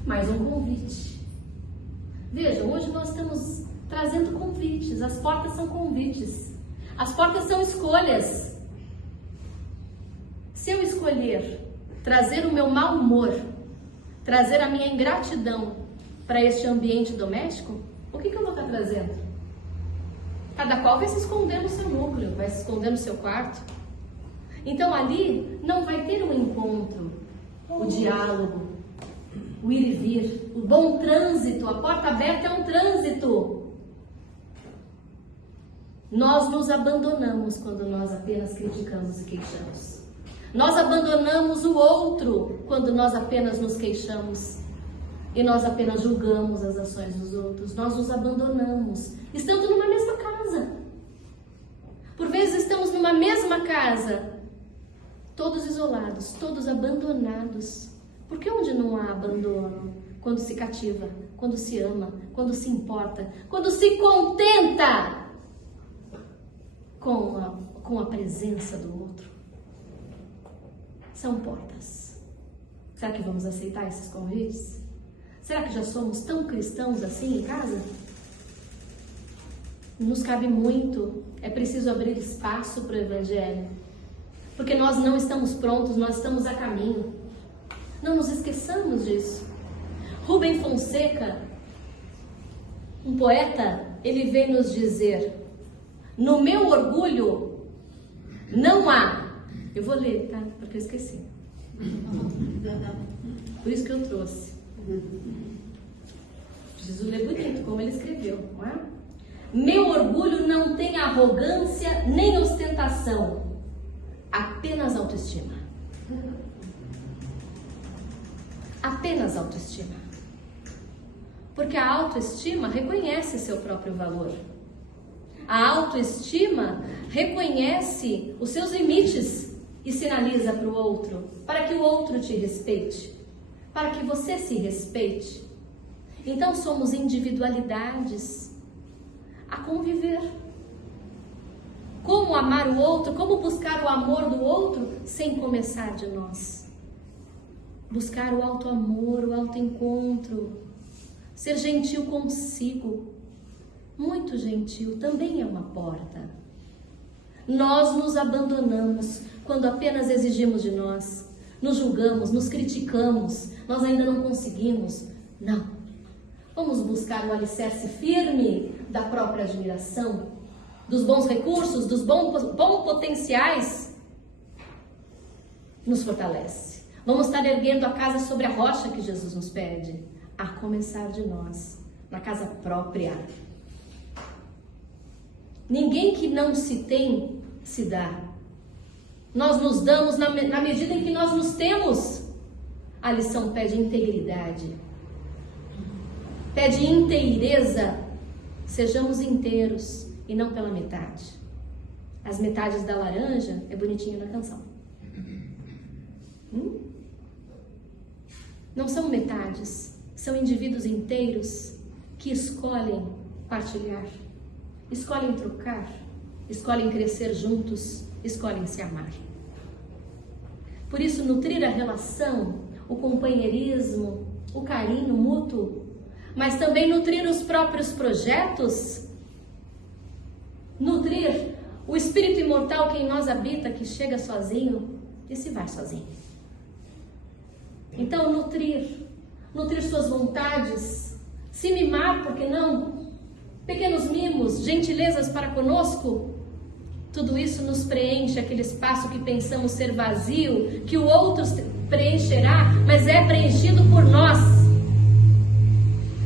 Mais um convite. Vejam, hoje nós estamos trazendo convites. As portas são convites. As portas são escolhas. Se eu escolher trazer o meu mau humor, trazer a minha ingratidão para este ambiente doméstico, o que eu vou estar trazendo? Cada qual vai se esconder no seu núcleo, vai se esconder no seu quarto. Então ali não vai ter um encontro, o diálogo, o ir e vir, o bom trânsito. A porta aberta é um trânsito. Nós nos abandonamos quando nós apenas criticamos e queixamos. Nós abandonamos o outro quando nós apenas nos queixamos e nós apenas julgamos as ações dos outros. Nós nos abandonamos, estando numa mesma casa. Por vezes estamos numa mesma casa, todos isolados, todos abandonados. Porque onde não há abandono? Quando se cativa, quando se ama, quando se importa, quando se contenta com a presença do outro. São portas. Será que vamos aceitar esses convites? Será que já somos tão cristãos assim em casa? Nos cabe muito. É preciso abrir espaço para o Evangelho. Porque nós não estamos prontos, nós estamos a caminho. Não nos esqueçamos disso. Rubem Fonseca, um poeta, ele vem nos dizer: no meu orgulho não há... Eu vou ler, tá? Porque eu esqueci. Por isso que eu trouxe. Preciso ler bonito, como ele escreveu, não é? Meu orgulho não tem arrogância nem ostentação, apenas autoestima. Apenas autoestima. Porque a autoestima reconhece seu próprio valor. A autoestima reconhece os seus limites e sinaliza para o outro, para que o outro te respeite, para que você se respeite. Então somos individualidades a conviver. Como amar o outro, como buscar o amor do outro sem começar de nós. Buscar o auto-amor, o auto-encontro, ser gentil consigo. Muito gentil também é uma porta. Nós nos abandonamos quando apenas exigimos de nós, nos julgamos, nos criticamos, nós ainda não conseguimos. Não. Vamos buscar o alicerce firme da própria admiração, dos bons recursos, dos bons potenciais. Nos fortalece. Vamos estar erguendo a casa sobre a rocha que Jesus nos pede, a começar de nós, na casa própria. Ninguém que não se tem, se dá. Nós nos damos na medida em que nós nos temos. A lição pede integridade, pede inteireza. Sejamos inteiros e não pela metade. As metades da laranja é bonitinho na canção. Não são metades, são indivíduos inteiros que escolhem partilhar, escolhem trocar, escolhem crescer juntos, escolhem se amar. Por isso, nutrir a relação, o companheirismo, o carinho mútuo, mas também nutrir os próprios projetos, nutrir o espírito imortal que em nós habita, que chega sozinho e se vai sozinho. Então, nutrir suas vontades, se mimar, por que não? Pequenos mimos, gentilezas para conosco, tudo isso nos preenche aquele espaço que pensamos ser vazio, que o outro preencherá, mas é preenchido por nós.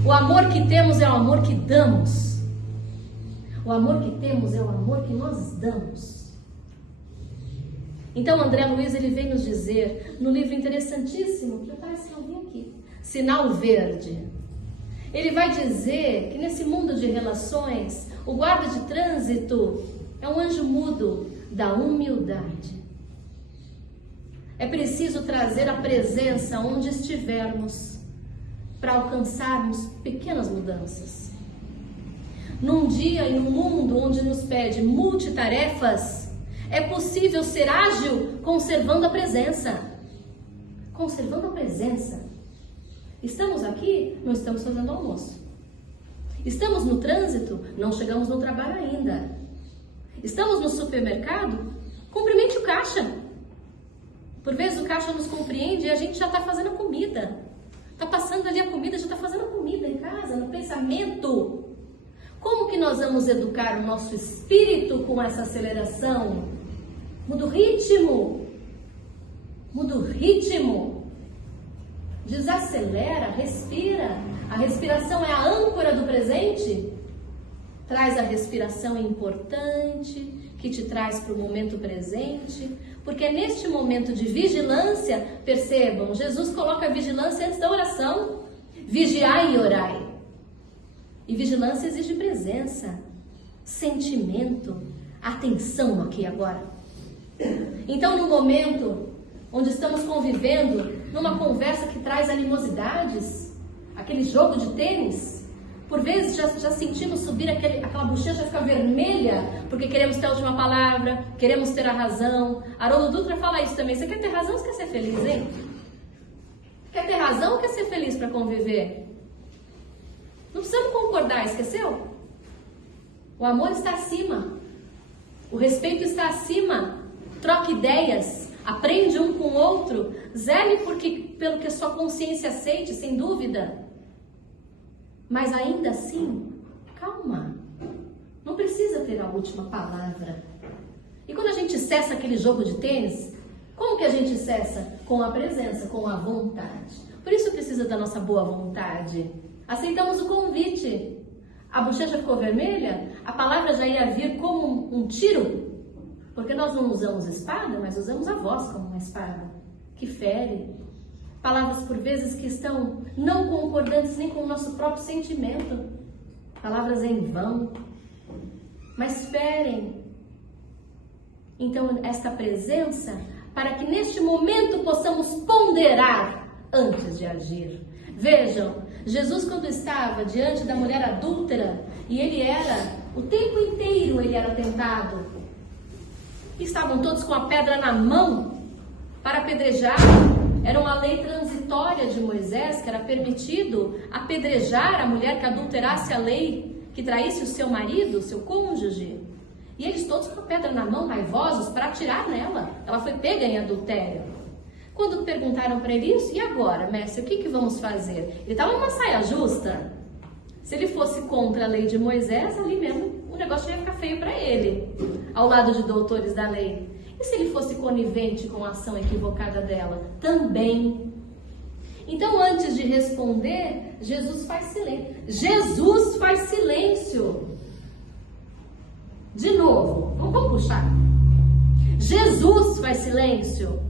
O amor que temos é o amor que damos. O amor que temos é o amor que nós damos. Então André Luiz, ele vem nos dizer, no livro interessantíssimo, que aparece alguém aqui, Sinal Verde. Ele vai dizer que nesse mundo de relações, o guarda de trânsito é um anjo mudo da humildade. É preciso trazer a presença onde estivermos para alcançarmos pequenas mudanças. Num dia e num mundo onde nos pede multitarefas, é possível ser ágil conservando a presença. Conservando a presença. Estamos aqui, não estamos fazendo almoço. Estamos no trânsito, não chegamos no trabalho ainda. Estamos no supermercado, cumprimente o caixa. Por vezes o caixa nos compreende e a gente já está fazendo a comida. Está passando ali a comida, já está fazendo a comida em casa, no pensamento. Como que nós vamos educar o nosso espírito com essa aceleração? Muda o ritmo. Muda o ritmo. Desacelera, respira. A respiração é a âncora do presente. Traz a respiração importante, que te traz para o momento presente. Porque é neste momento de vigilância, percebam, Jesus coloca a vigilância antes da oração. Vigiai e orai. E vigilância exige presença, sentimento, atenção no aqui e agora. Então, no momento onde estamos convivendo, numa conversa que traz animosidades, aquele jogo de tênis, por vezes já sentimos subir aquela bochecha ficar vermelha, porque queremos ter a última palavra, queremos ter a razão. Haroldo Dutra fala isso também. Você quer ter razão ou você quer ser feliz, hein? Quer ter razão ou quer ser feliz para conviver? Não precisamos concordar, esqueceu? O amor está acima. O respeito está acima. Troque ideias. Aprende um com o outro. Zele pelo que a sua consciência aceite, sem dúvida. Mas ainda assim, calma. Não precisa ter a última palavra. E quando a gente cessa aquele jogo de tênis, como que a gente cessa? Com a presença, com a vontade. Por isso precisa da nossa boa vontade. Aceitamos o convite. A bochecha ficou vermelha, a palavra já ia vir como um tiro, porque nós não usamos espada, mas usamos a voz como uma espada, que fere. Palavras por vezes que estão não concordantes nem com o nosso próprio sentimento. Palavras em vão. mas esperem. Então, esta presença, para que neste momento possamos ponderar antes de agir. Vejam, Jesus quando estava diante da mulher adúltera, e ele era, o tempo inteiro ele era tentado, estavam todos com a pedra na mão para apedrejar. Era uma lei transitória de Moisés, que era permitido apedrejar a mulher que adulterasse a lei, que traísse o seu marido, o seu cônjuge. E eles todos com a pedra na mão, raivosos, para atirar nela. Ela foi pega em adultério. Quando perguntaram para ele isso, e agora, mestre, o que vamos fazer? Ele estava numa saia justa. Se ele fosse contra a lei de Moisés, ali mesmo o negócio ia ficar feio para ele, ao lado de doutores da lei. E se ele fosse conivente com a ação equivocada dela? Também. Então, antes de responder, Jesus faz silêncio. Jesus faz silêncio. De novo, vamos puxar. Jesus faz silêncio.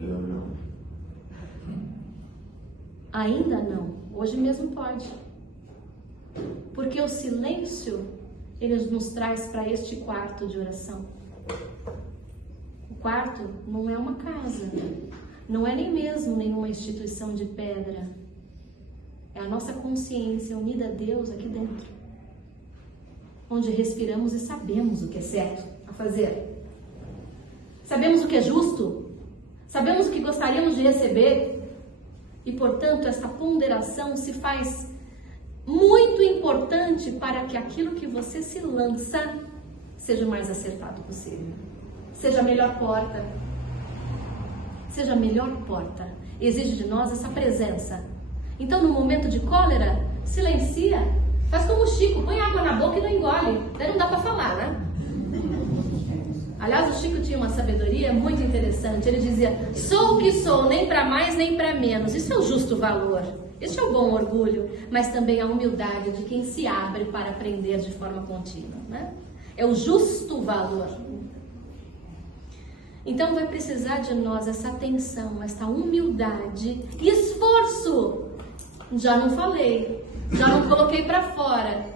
Eu não. Ainda não. Hoje mesmo pode. Porque o silêncio, ele nos traz para este quarto de oração. O quarto não é uma casa. Não é nem mesmo nenhuma instituição de pedra. É a nossa consciência unida a Deus aqui dentro. Onde respiramos e sabemos o que é certo a fazer. Sabemos o que é justo. Sabemos o que gostaríamos de receber. E, portanto, essa ponderação se faz muito importante para que aquilo que você se lança seja o mais acertado possível. Seja a melhor porta. Seja a melhor porta. Exige de nós essa presença. Então, no momento de cólera, silencia. Faz como o Chico, põe água na boca e não engole. Daí não dá para falar, né? Aliás, o Chico tinha uma sabedoria muito interessante. Ele dizia, sou o que sou, nem para mais nem para menos. Isso é o justo valor. Isso é o bom orgulho. Mas também a humildade de quem se abre para aprender de forma contínua, né? É o justo valor. Então vai precisar de nós essa atenção, essa humildade e esforço. Já não falei, já não coloquei para fora.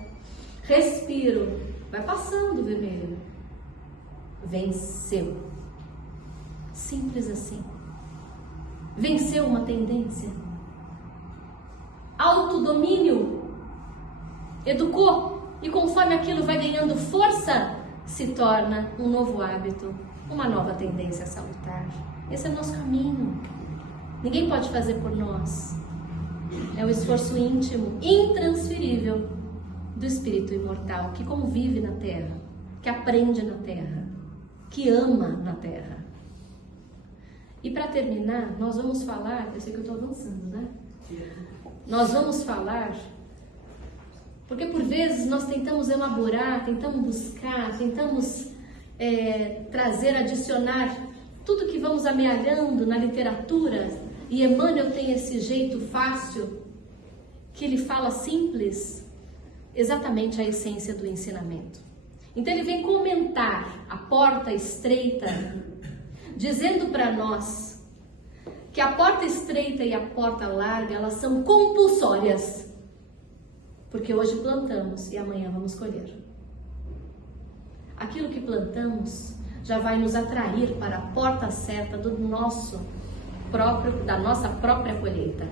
Respiro. Vai passando o vermelho. Venceu. Simples assim. Venceu uma tendência. Autodomínio. Educou. E conforme aquilo vai ganhando força, se torna um novo hábito, uma nova tendência salutar. Esse é o nosso caminho. Ninguém pode fazer por nós. É o esforço íntimo, intransferível do espírito imortal que convive na terra, que aprende na terra, que ama na terra. E para terminar, nós vamos falar, eu sei que eu estou avançando, né? Nós vamos falar, porque por vezes nós tentamos elaborar, tentamos buscar, tentamos trazer, adicionar tudo que vamos amealhando na literatura, e Emmanuel tem esse jeito fácil, que ele fala simples, exatamente a essência do ensinamento. Então ele vem comentar a porta estreita, dizendo para nós que a porta estreita e a porta larga, elas são compulsórias, porque hoje plantamos e amanhã vamos colher. Aquilo que plantamos já vai nos atrair para a porta certa do da nossa própria colheita.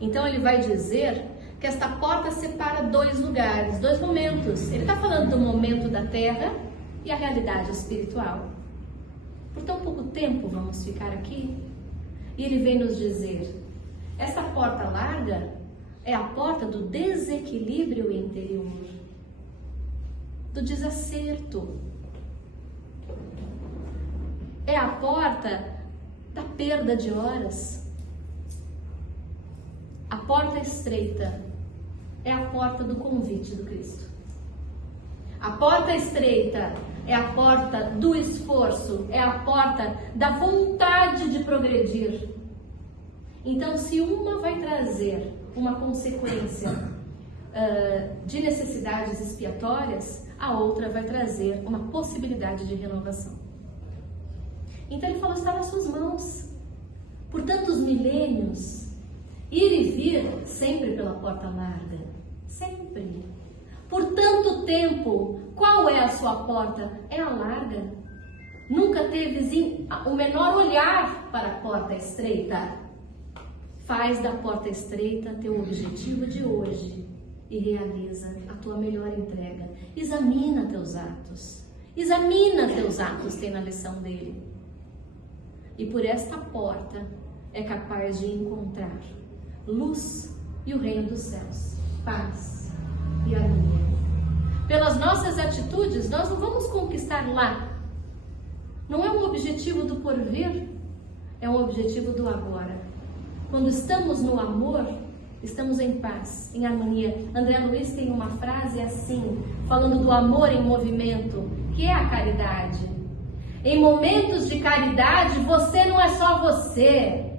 Então ele vai dizer que esta porta separa dois lugares, dois momentos. Ele está falando do momento da terra e a realidade espiritual. Por tão pouco tempo vamos ficar aqui. E ele vem nos dizer, essa porta larga é a porta do desequilíbrio interior, do desacerto. É a porta da perda de horas. A porta estreita é a porta do convite do Cristo. A porta estreita é a porta do esforço, é a porta da vontade de progredir. Então, se uma vai trazer uma consequência de necessidades expiatórias, a outra vai trazer uma possibilidade de renovação. Então ele falou, está nas suas mãos. Por tantos milênios, ir e vir sempre pela porta larga. Sempre. por tanto tempo, qual é a sua porta? É a larga. Nunca teve o menor olhar para a porta estreita. Faz da porta estreita teu objetivo de hoje e realiza a tua melhor entrega. Examina teus atos. Examina teus atos, tem na lição dele. E por esta porta é capaz de encontrar luz e o reino dos céus, paz e harmonia. Pelas nossas atitudes, nós não vamos conquistar lá. Não é um objetivo do porvir, é um objetivo do agora. Quando estamos no amor, estamos em paz, em harmonia. André Luiz tem uma frase assim, falando do amor em movimento, que é a caridade. Em momentos de caridade, você não é só você.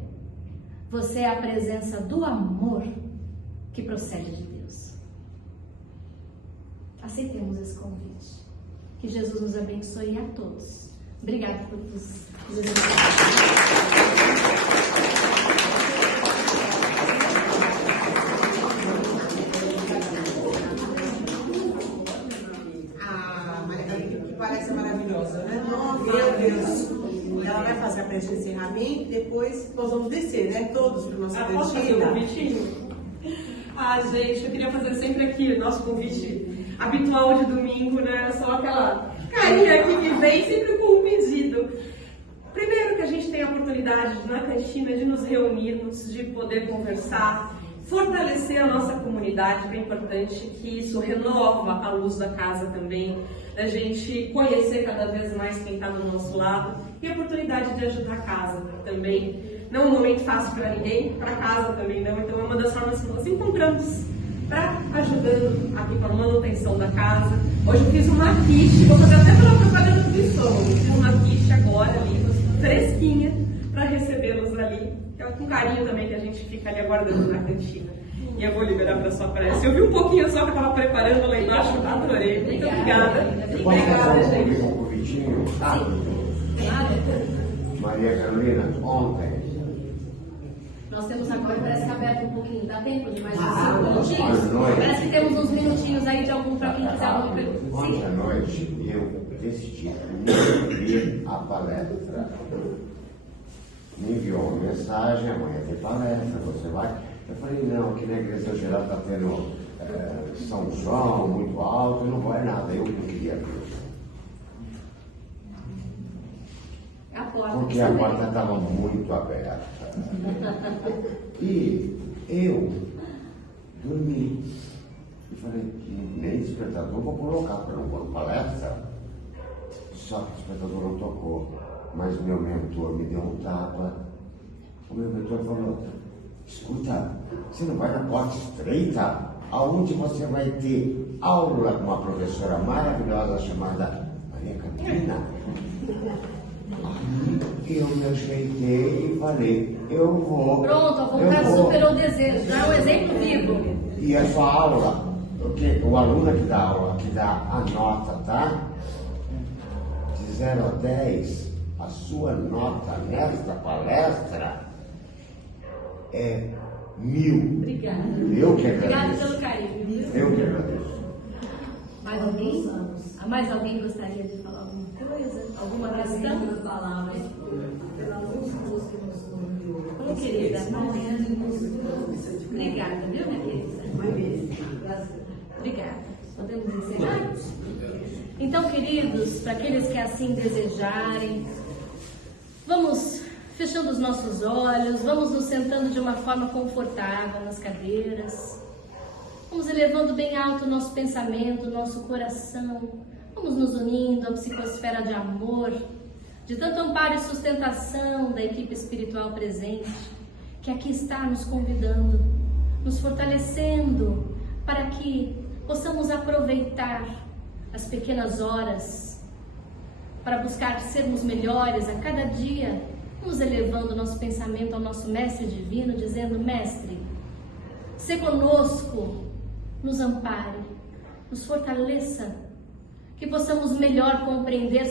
Você é a presença do amor que procede de Deus. Aceitemos esse convite. Que Jesus nos abençoe a todos. Obrigada por nos Parece maravilhosa, né? Meu Deus! Ela vai fazer a prece de encerramento e depois nós vamos descer, né? Todos para o nosso Posso fazer um convitinho? Gente, eu queria fazer sempre aqui o nosso convite habitual de domingo, né? Só aquela carinha aqui que vem sempre com um pedido. Primeiro que a gente tem a oportunidade na cantina de nos reunirmos, de poder conversar, fortalecer a nossa comunidade, que é importante, que isso renova a luz da casa também, da gente conhecer cada vez mais quem está do nosso lado e a oportunidade de ajudar a casa também. Não é um momento fácil para ninguém, para casa também não, então é uma das formas que nós encontramos para ajudando aqui para a manutenção da casa. Hoje eu fiz uma quiche, vou fazer até pela propaganda do som, eu fiz uma quiche agora ali, fresquinha, para recebê-los ali. É com carinho também que a gente fica ali aguardando na cantina. E eu vou liberar para sua prece. Eu vi um pouquinho só que eu estava preparando lá embaixo, adorei. Muito obrigada. Obrigada, gente. Um convitinho? Maria Carolina, ontem. Nós temos agora, parece que aberto um pouquinho. Dá tempo de mais uns 5 minutinhos? Parece que temos uns minutinhos aí de algum para quem quiser alguma pergunta. Ontem à noite eu decidi não ir à palestra. Me enviou uma mensagem, amanhã tem palestra, você vai? Eu falei, não, aqui na igreja geral está tendo São João muito alto, não vai nada, eu não queria ver. Porque a porta estava muito aberta. E eu dormi. E falei, nem despertador vou colocar para não pôr palestra. Só que o despertador não tocou. Mas meu mentor me deu um tapa. O meu mentor falou, escuta, você não vai na porta estreita? Aonde você vai ter aula com uma professora maravilhosa chamada Maria Carolina? Aí eu me ajeitei e falei, eu vou. Pronto, a vontade superou o desejo. Já é um exemplo vivo. E a sua aula, porque o aluno que dá aula, que dá a nota, tá? De 0 a 10, a sua nota nesta palestra é 1000. Obrigada. Eu que agradeço. Obrigada pelo carinho. Eu que agradeço. Mais alguém? Mais alguém gostaria de falar alguma coisa? Alguma questão? Palavras pela luz que nos convidou. Ô, querida, obrigada, viu, minha querida? Obrigada. Podemos encerrar? Então, queridos, para aqueles que assim desejarem, vamos fechando os nossos olhos, vamos nos sentando de uma forma confortável nas cadeiras. Vamos elevando bem alto o nosso pensamento, o nosso coração. Vamos nos unindo à psicosfera de amor, de tanto amparo e sustentação da equipe espiritual presente, que aqui está nos convidando, nos fortalecendo, para que possamos aproveitar as pequenas horas para buscar sermos melhores a cada dia, nos elevando o nosso pensamento ao nosso Mestre Divino, dizendo, Mestre, se conosco, nos ampare, nos fortaleça, que possamos melhor compreender